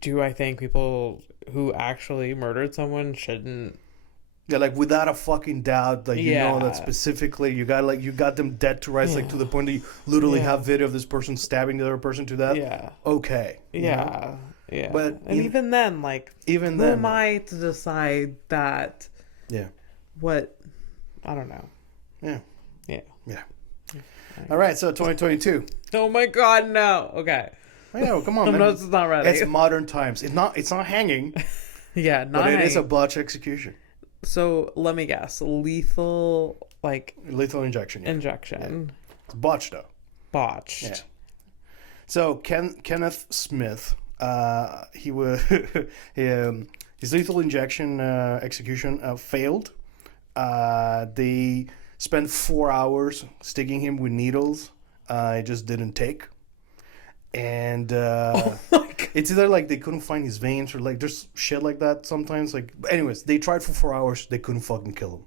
Do I think people who actually murdered someone shouldn't? Yeah, like without a fucking doubt, like you know that specifically you got them dead to rights, like to the point that you literally have video of this person stabbing the other person to death. Yeah. Okay. Yeah. Know? Yeah. But even then, who am I to decide that? Yeah. What? I don't know. Yeah. Yeah. Yeah. All right, so 2022. Oh my God, no. Okay. I know, come on, man. No, it's not ready. It's modern times. It's not hanging. Yeah, not but hanging. It is a botched execution. So let me guess. Lethal injection. Yeah. Injection. Yeah. It's botched though. Botched. Yeah. So Kenneth Smith, he was his lethal injection execution failed. They spent 4 hours sticking him with needles. It just didn't take. And it's either like they couldn't find his veins or like there's shit like that sometimes. Like, anyways, they tried for 4 hours. They couldn't fucking kill him.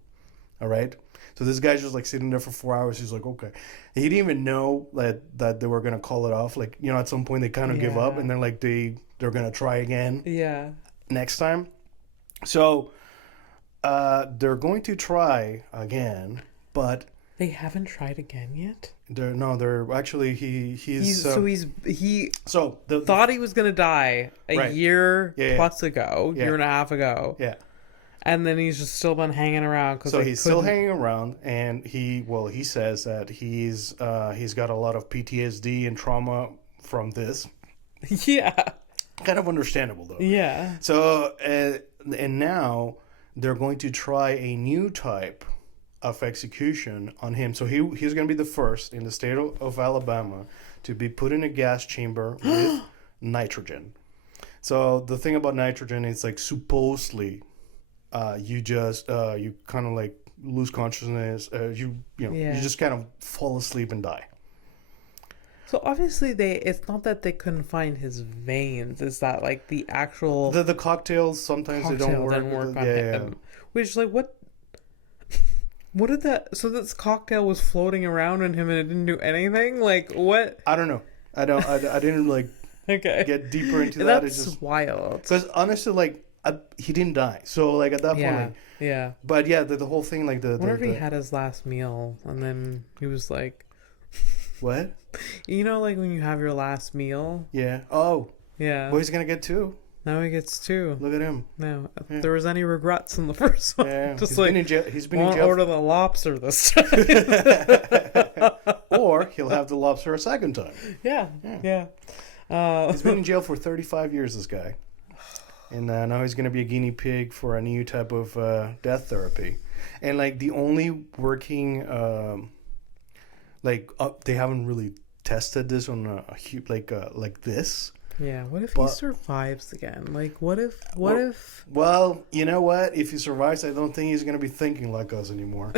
All right. So this guy's just like sitting there for 4 hours. He's like, okay. And he didn't even know that they were gonna call it off. Like, at some point they kind of give up, and then like they're gonna try again. Yeah. Next time. So they're going to try again, but they haven't tried again yet. They're actually he thought he was gonna die a year plus ago, year and a half ago. Yeah. And then he's just still been hanging around. So he's still hanging around, and he says that he's got a lot of PTSD and trauma from this. Yeah. Kind of understandable, though. Yeah. So, and now they're going to try a new type of execution on him. So he's going to be the first in the state of Alabama to be put in a gas chamber with nitrogen. So the thing about nitrogen is like supposedly you kind of like lose consciousness. You just kind of fall asleep and die. So obviously it's not that they couldn't find his veins. It's that like the actual the cocktails sometimes they don't work. Didn't work on him. Which like what did that? So this cocktail was floating around in him and it didn't do anything. Like what? I don't know. I didn't like get deeper into that. That's just wild. Because honestly, like he didn't die. So like at that point, like, yeah. But yeah, the whole thing like What if he had his last meal and then he was like, what? You know, like when you have your last meal. Yeah. Oh. Yeah. Well, he's gonna get 2. Now he gets 2. Look at him. No, if there was any regrets in the first one. Yeah. Just he's like been in jail. He's been in jail. Order the lobster this time. Or he'll have the lobster a second time. Yeah. He's been in jail for 35 years. This guy, and now he's gonna be a guinea pig for a new type of death therapy, and like the only working, they haven't really tested this on like this. Yeah, what if he survives again? Like, what if... Well, you know what? If he survives, I don't think he's going to be thinking like us anymore.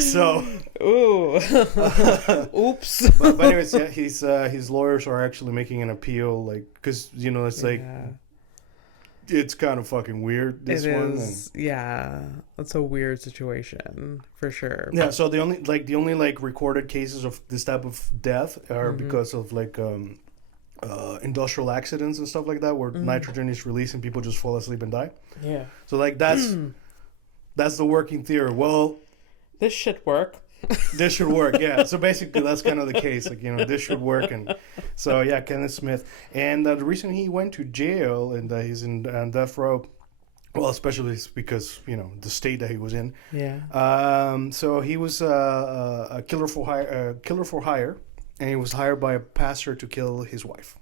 So... Ooh. Oops. But anyways, yeah, his lawyers are actually making an appeal, like, because, you know, it's like... It's kind of fucking weird, this one. It is, It's a weird situation, for sure. Yeah, so the only recorded cases of this type of death are because of, like, industrial accidents and stuff like that, where nitrogen is released and people just fall asleep and die. Yeah. So, like, that's the working theory. Well... This should work. This should work, yeah. So basically, that's kind of the case. Like, you know, this should work. And so, yeah, Kenneth Smith. And the reason he went to jail and he's in death row, well, especially because, you know, the state that he was in. Yeah. So he was a killer for hire, and he was hired by a pastor to kill his wife.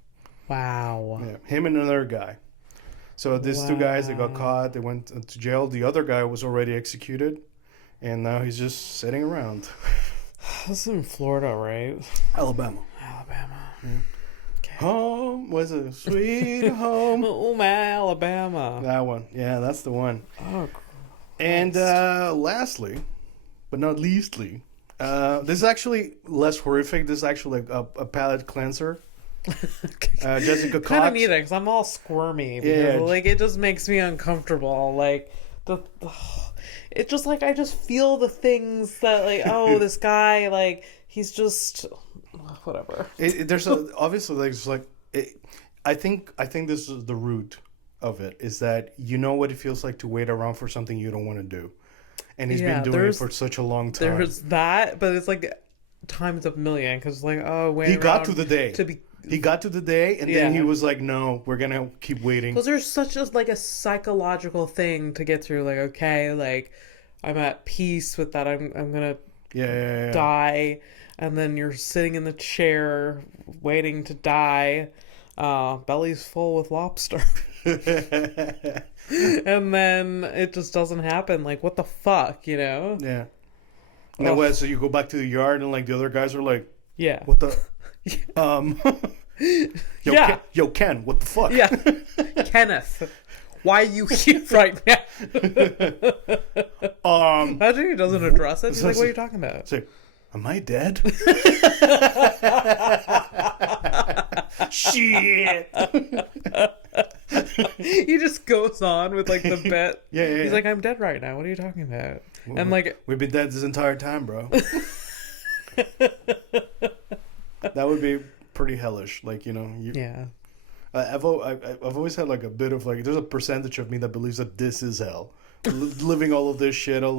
Wow. Yeah, him and another guy. So these two guys, they got caught. They went to jail. The other guy was already executed. And now he's just sitting around. This is in Florida, right? Alabama. Yeah. Okay. Home was a sweet home. Oh, my Alabama. That one. Yeah, that's the one. Oh, Christ. And lastly, but not leastly, this is actually less horrific. This is actually a palate cleanser. Jessica Cox. Kind of need it because I'm all squirmy. Because, like, it just makes me uncomfortable. Like, it's just like I just feel the things that like this guy like he's just whatever. I think this is the root of it is that you know what it feels like to wait around for something you don't want to do, and he's been doing it for such a long time. There's that, but it's like times a million because like he got to the day He got to the day, and then he was like, "No, we're gonna keep waiting." Because there's such a psychological thing to get through. Like, okay, like I'm at peace with that. I'm gonna die, and then you're sitting in the chair waiting to die. Belly's full with lobster, and then it just doesn't happen. Like, what the fuck, you know? Yeah. And then so you go back to the yard, and like the other guys are like, "Yeah, what the." Yo, Ken, what the fuck? Yeah, Kenneth, why are you here right now? Imagine he doesn't address it. He's like, "What are you talking about?" Say, am I dead? Shit. He just goes on with like the bit. Yeah. He's like, "I'm dead right now. What are you talking about?" And like, we've been dead this entire time, bro. That would be pretty hellish, like, you know. Yeah. I've always had like a bit of like, there's a percentage of me that believes that this is hell, living all of this shit. There's a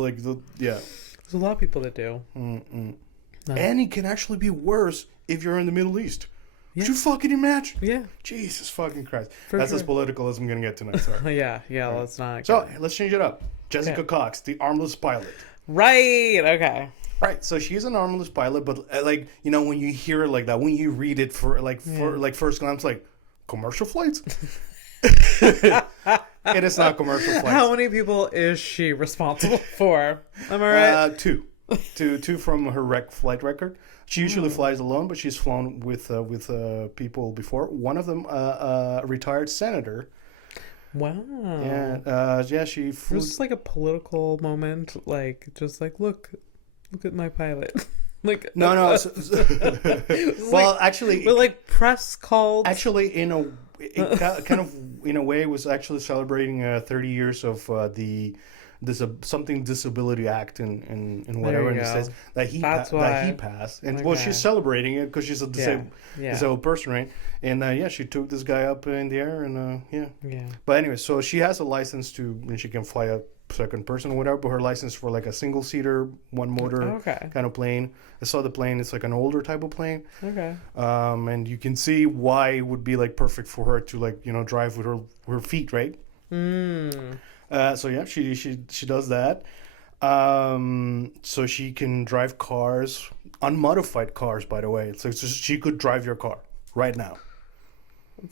lot of people that do. No. And it can actually be worse if you're in the Middle East. Could you fucking imagine? Yeah. Jesus fucking Christ. For That's sure. as political as I'm going to get tonight. Sorry. Yeah, right. Let's not. So, let's change it up. Jessica Cox, the armless pilot. Right, okay. Right, so she's an armless pilot, but like, you know, when you hear it like that, when you read it for first glance, like, commercial flights? It is not commercial flights. How many people is she responsible for? Am I right? Two from her flight record. She usually flies alone, but she's flown with people before. One of them, retired senator. Wow. Yeah, she flew. It was just like a political moment, like, just like, look at my pilot. Like, no. Well, actually, but like press called. Actually, kind of in a way, it was actually celebrating 30 years of the something Disability Act in whatever in the States that he passed, and well, she's celebrating it because she's a disabled person, right? And she took this guy up in the air, and yeah. But anyway, so she has a license and she can fly a second person or whatever, but her license for like a single seater, one motor kind of plane. I saw the plane; it's like an older type of plane. Okay. And you can see why it would be like perfect for her to like drive with her feet, right? So yeah, she does that. So she can drive cars, unmodified cars, by the way. So she could drive your car right now.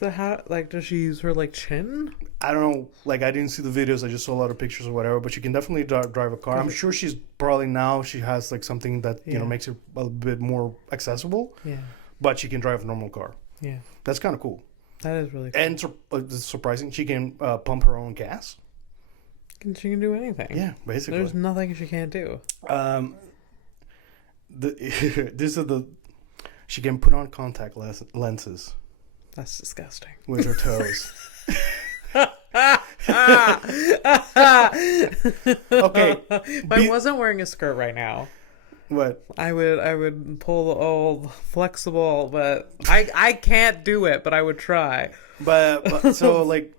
Does she use her like chin? I don't know. Like, I didn't see the videos. I just saw a lot of pictures or whatever. But she can definitely drive a car. I'm sure she's probably now she has like something that makes it a bit more accessible. Yeah. But she can drive a normal car. Yeah. That's kind of cool. That is really cool. And it's surprising. She can pump her own gas. She can do anything. Yeah, basically. There's nothing she can't do. She can put on contact lenses. That's disgusting. With her toes. Okay. If I wasn't wearing a skirt right now, what? I would pull the old flexible, but I can't do it, but I would try. But so like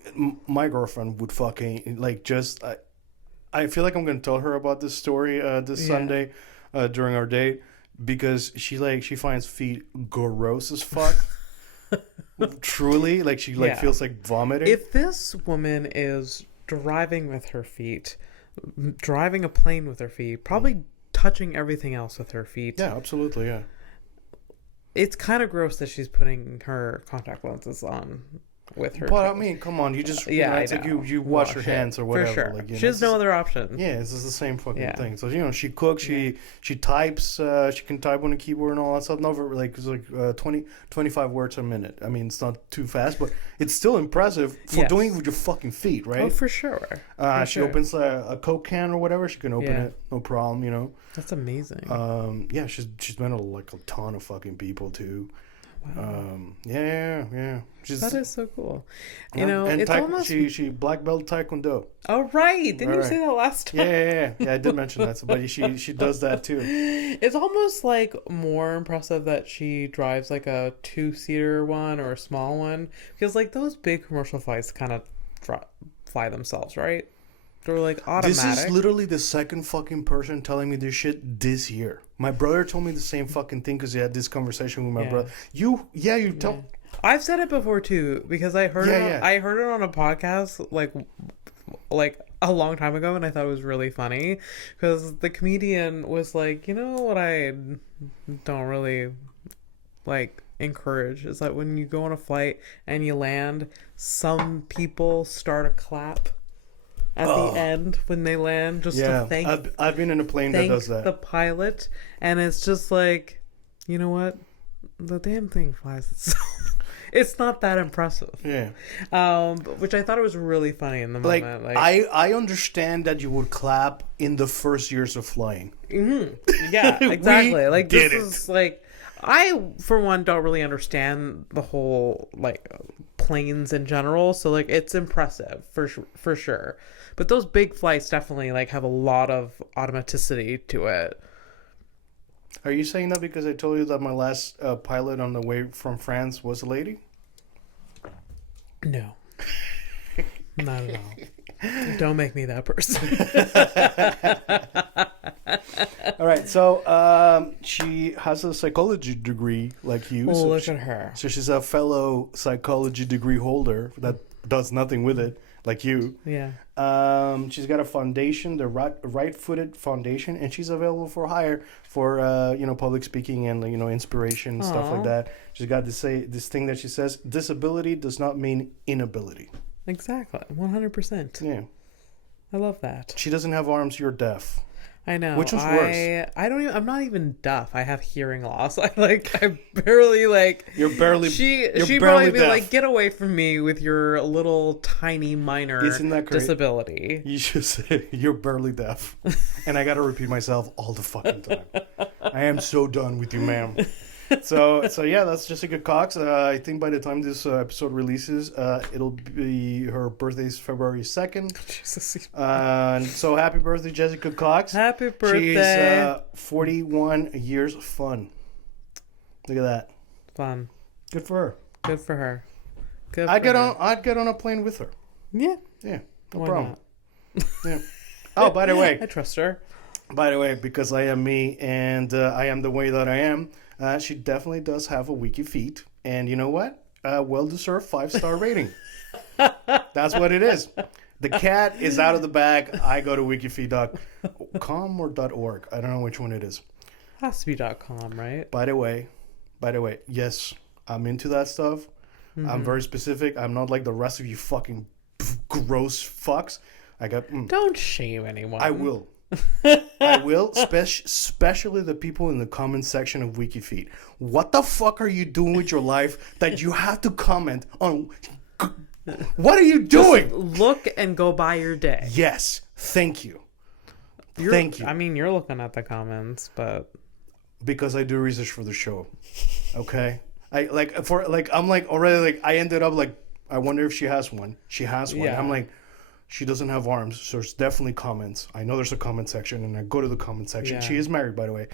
my girlfriend would fucking like just I feel like I'm gonna tell her about this story this Sunday during our date because she finds feet gross as fuck. Truly, like she feels like vomiting. If this woman is driving with her feet, driving a plane with her feet, probably touching everything else with her feet. Yeah, absolutely, yeah. It's kind of gross that she's putting her contact lenses on with her. But I mean, come on, you just it's like you wash your hands or whatever. For sure. Like, she has no other option. Yeah, it's just the same fucking thing. So she cooks, she types, she can type on the keyboard and all that stuff. Not very, like it's like 25 words a minute. I mean, it's not too fast, but it's still impressive for doing it with your fucking feet, right? Oh, for sure. She opens a Coke can or whatever. She can open it, no problem. That's amazing. She's met like a ton of fucking people too. Wow. Yeah. That is so cool. And it's almost she black belt taekwondo. Oh right, didn't you say that last time? Yeah. I did mention that. But she does that too. It's almost like more impressive that she drives like a 2-seater one or a small one because like those big commercial flights kind of fly themselves, right? They're like automatic. This is literally the second fucking person telling me this shit this year. My brother told me the same fucking thing because he had this conversation with my brother. You tell. I've said it before too because I heard I heard it on a podcast like a long time ago and I thought it was really funny because the comedian was like, you know what I don't really like encourage is that when you go on a flight and you land, some people start a clap at the end when they land just to thank I've been in a plane that does that. The pilot, and it's just like, you know what? The damn thing flies itself. It's not that impressive. Yeah. Which I thought it was really funny in the moment. Like I understand that you would clap in the first years of flying. Mm-hmm. Yeah, exactly. Like this is like I for one don't really understand the whole like planes in general, so like it's impressive for sure. But those big flights definitely like have a lot of automaticity to it. Are you saying that because I told you that my last pilot on the way from France was a lady? No. Not at all. Don't make me that person. All right, so she has a psychology degree like you. Oh, so look at her. So she's a fellow psychology degree holder that does nothing with it like you. Yeah. She's got a foundation, the Right-Footed Foundation, and she's available for hire for public speaking and inspiration and stuff like that. She's got this thing that she says: disability does not mean inability. Exactly, 100%. Yeah, I love that. she doesn't have arms. You're deaf. I know. Which was worse? I'm not even deaf. I have hearing loss. I barely like. You're barely. She barely probably be deaf. like, get away from me with your little tiny minor Isn't that great? disability. You should say you're barely deaf, and I got to repeat myself all the fucking time. I am so done with you, ma'am. So yeah, that's Jessica Cox. I think by the time this episode releases, it'll be her birthday's February 2nd. Jesus. So happy birthday, Jessica Cox. Happy birthday. She's 41 years of fun. Look at that. Fun. Good for her. Good for her. I'd get on a plane with her. Yeah. Yeah. No Why problem. not? Yeah. Oh, by the way. I trust her. By the way, because I am me and I am the way that I am, she definitely does have a wiki feet. And you know what? Well-deserved 5-star rating. That's what it is. The cat is out of the bag. I go to wikifeet.com or .org. I don't know which one it is. Has to be .com, right? By the way, yes, I'm into that stuff. Mm-hmm. I'm very specific. I'm not like the rest of you fucking gross fucks. Don't shame anyone. I will. I will, especially the people in the comment section of WikiFeed. What the fuck are you doing with your life that you have to comment on? What are you doing? Just look and go by your day. Yes, thank you. Thank you. I mean, you're looking at the comments, but because I do research for the show. Okay, I ended up like, I wonder if she has one. She has one. Yeah. I'm like, she doesn't have arms, so there's definitely comments. I know there's a comment section, and I go to the comment section. Yeah. She is married, by the way.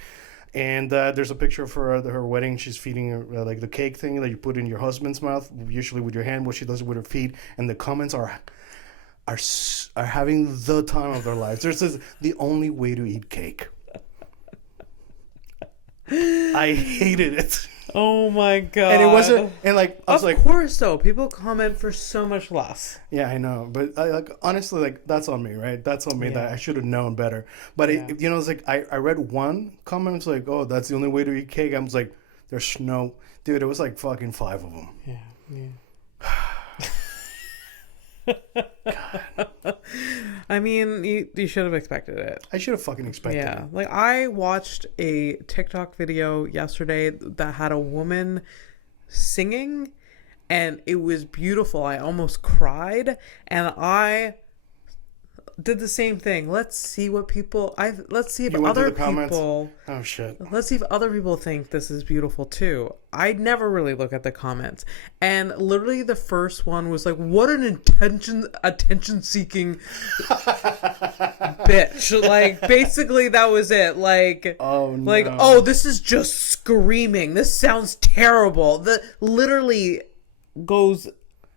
And there's a picture of her wedding. She's feeding her, like the cake thing that you put in your husband's mouth, usually with your hand, what she does it with her feet. And the comments are having the time of their lives. There's the only way to eat cake. I hated it. Oh my god! And it wasn't, and like I was like, of course, though, people comment for so much less. Yeah, I know, but honestly, that's on me, right? That's on me that I should have known better. But it's like I read one comment, it's like, oh, that's the only way to eat cake. I was like, there's no, dude, it was like fucking 5 of them. Yeah. God. I mean, you should have expected it. I should have fucking expected it. Yeah. Like, I watched a TikTok video yesterday that had a woman singing, and it was beautiful. I almost cried, and I did the same thing. Let's see if other people. Oh shit. Let's see if other people think this is beautiful too. I never really look at the comments, and literally the first one was like, "What an attention-seeking bitch!" Like, basically that was it. Like, oh no. Like, oh, this is just screaming. This sounds terrible. That literally goes.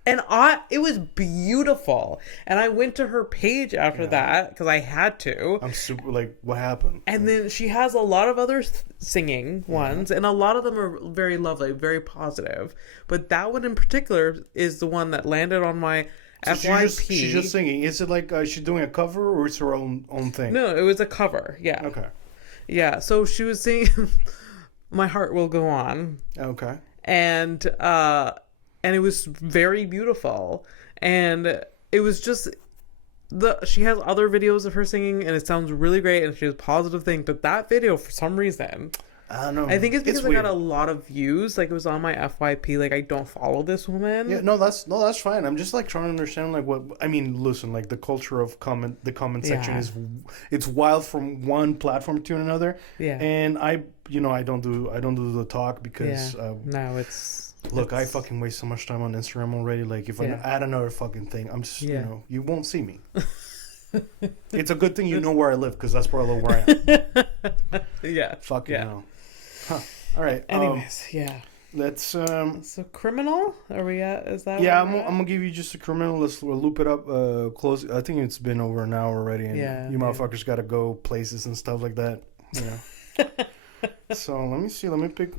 And it was beautiful. And I went to her page after that because I had to. I'm super like, what happened? And then she has a lot of other singing ones, and a lot of them are very lovely, very positive. But that one in particular is the one that landed on my FYP. She's just singing. Is it like she's doing a cover, or it's her own thing? No, it was a cover. Yeah. Okay. Yeah. So she was singing "My Heart Will Go On." Okay. And it was very beautiful, and it was just she has other videos of her singing, and it sounds really great, and she has positive things. But that video, for some reason, I don't know. I think it's because I got a lot of views. Like, it was on my FYP. Like, I don't follow this woman. Yeah, that's fine. I'm just like trying to understand like what I mean. Listen, like the culture of the comment section it's wild from one platform to another. Yeah, and I don't do the talk because no, it's. Look, I fucking waste so much time on Instagram already. Like, if I add another fucking thing, I'm just, you won't see me. It's a good thing you know where I live, because that's probably where I am. Yeah. Fucking hell. Huh. All right. Anyways, Let's So criminal? Are we at? Is that? Yeah, I'm gonna give you just a criminal. We'll loop it up. Close. I think it's been over an hour already, and you motherfuckers gotta go places and stuff like that. You know. So let me see. Let me pick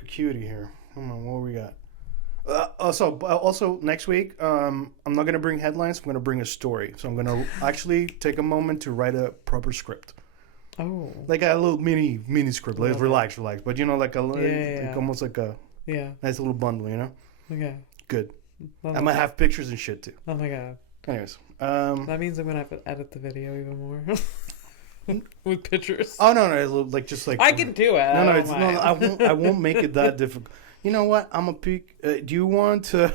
a cutie here. Come on, what we got? Also next week, I'm not gonna bring headlines. I'm gonna bring a story. So I'm gonna actually take a moment to write a proper script. Oh. Like a little mini script. Like relax. But you know, like almost like a nice little bundle. You know. Okay. Good. I might have pictures and shit too. Oh my god. Anyways, that means I'm gonna have to edit the video even more with pictures. Oh no, like just like I can do it. No, I won't make it that difficult. You know what? I'm a peek. Do you want do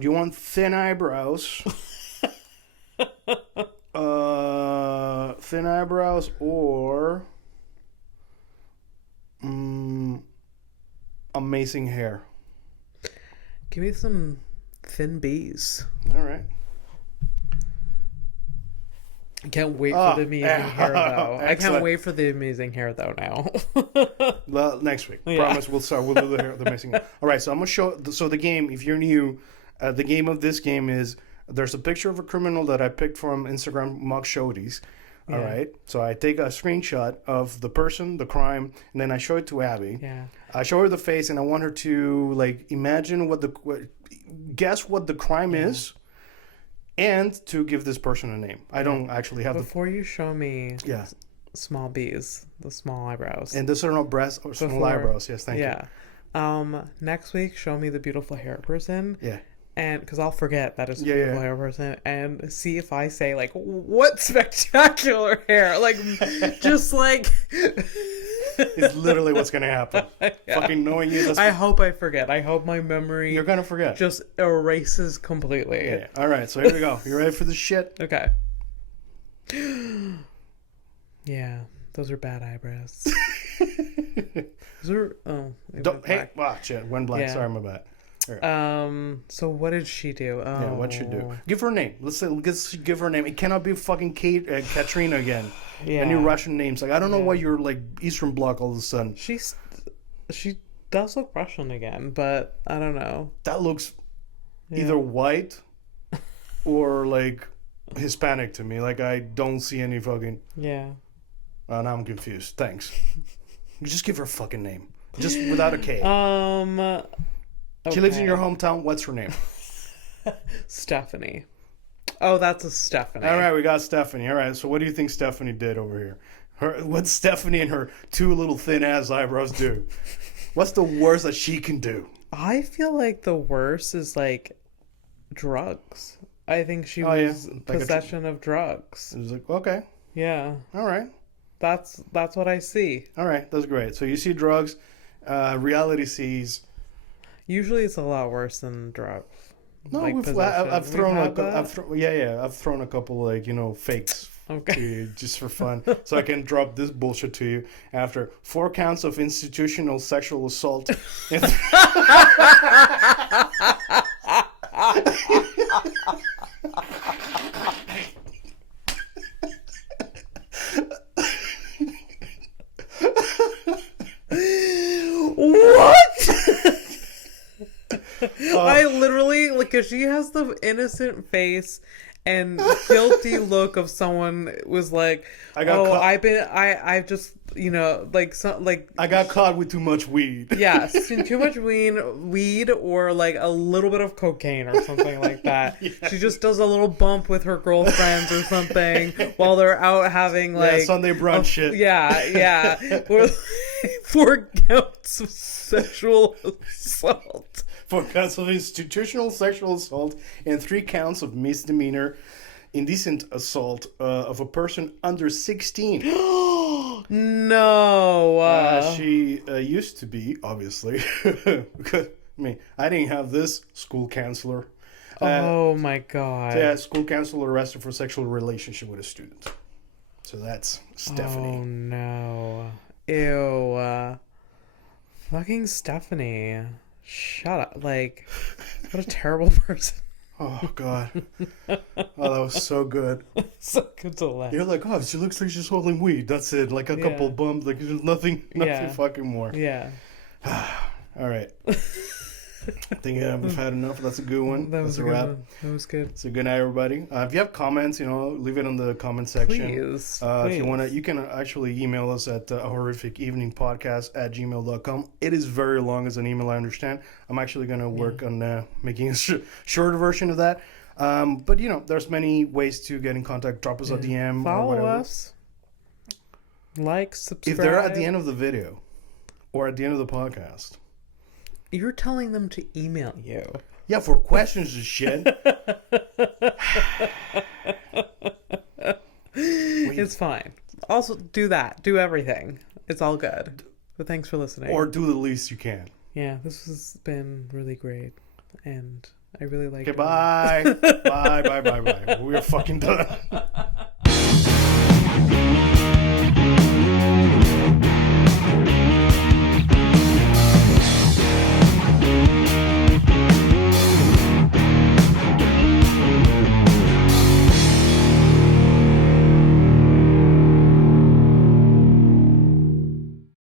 you want thin eyebrows? Thin eyebrows or amazing hair? Give me some thin B's. All right. I can't wait for the amazing hair, though. I can't wait for the amazing hair, though, now. Well, next week. Promise we'll start. We'll do the amazing hair. All right, so I'm going to show... So the game, if you're new, the game of this game is... There's a picture of a criminal that I picked from Instagram Mug Shodies. All right. So I take a screenshot of the person, the crime, and then I show it to Abby. Yeah. I show her the face, and I want her to, like, imagine guess what the crime is, and to give this person a name. I don't actually have Before you show me small B's, the small eyebrows. And those are not breasts or small eyebrows. Yes, thank you. Next week, show me the beautiful hair person. Yeah. And because I'll forget that it's a beautiful hair person, and see if I say like, what spectacular hair, like just like it's literally what's gonna happen. Fucking knowing you. I hope I forget. I hope my memory. You're gonna forget. Just erases completely. Yeah. All right. So here we go. You ready for this shit? Okay. Yeah, those are bad eyebrows. Those are hey, watch it. Went black. Sorry, my bad. So what did she do? Oh. Yeah, what'd she do? Give her a name. Let's give her a name. It cannot be fucking Katrina again. Yeah. Any Russian names. Like, I don't know why you're like Eastern Bloc all of a sudden. She does look Russian again, but I don't know. That looks either white or like Hispanic to me. Like, I don't see any fucking... Yeah. Now I'm confused. Thanks. Just give her a fucking name. Just without a K. Okay. She lives in your hometown. What's her name? Stephanie. Oh, that's a Stephanie. All right, we got Stephanie. All right, so what do you think Stephanie did over here? What's Stephanie and her two little thin ass eyebrows do? What's the worst that she can do? I feel like the worst is like drugs. I think she was possession of drugs. It was like, okay. Yeah. All right. That's what I see. All right, that's great. So you see drugs, reality sees. Usually it's a lot worse than drugs. No, like I've thrown a couple like, you know, fakes to you just for fun, so I can drop this bullshit to you after 4 counts of institutional sexual assault. What? I literally, like, cause she has the innocent face and guilty look of someone was like, I've just, you know, like, I got caught with too much weed. Yes, too much weed or like a little bit of cocaine or something like that. She just does a little bump with her girlfriends or something while they're out having like Sunday brunch shit. Yeah. Or 4 counts of sexual assault. 4 counts of institutional sexual assault and 3 counts of misdemeanor indecent assault of a person under 16. No. She used to be, obviously. Because, I mean, I didn't have this school counselor. Oh my god. So yeah, school counselor arrested for sexual relationship with a student. So that's Stephanie. Oh no. Ew. Fucking Stephanie. Shut up. Like, what a terrible person. Oh God. Oh, that was so good. So good to laugh. You're like, oh, she looks like she's holding weed. That's it. Like a couple bumps. Like there's nothing fucking more. Yeah. All right. I think we've had enough. That's a good one. That's a wrap. That was good. So good night, everybody. If you have comments, leave it in the comment section. Please. If you want to, you can actually email us at horrificeveningpodcast@gmail.com. It is very long as an email, I understand. I'm actually going to work on making a shorter version of that. But, there's many ways to get in contact. Drop us a DM. Follow or whatever. us. Like, subscribe. If they're at the end of the video or at the end of the podcast. You're telling them to email you. Yeah, for questions and shit. It's fine. Also, do that. Do everything. It's all good. But thanks for listening. Or do the least you can. Yeah, this has been really great. And I really like it. Okay, bye. Bye. We are fucking done.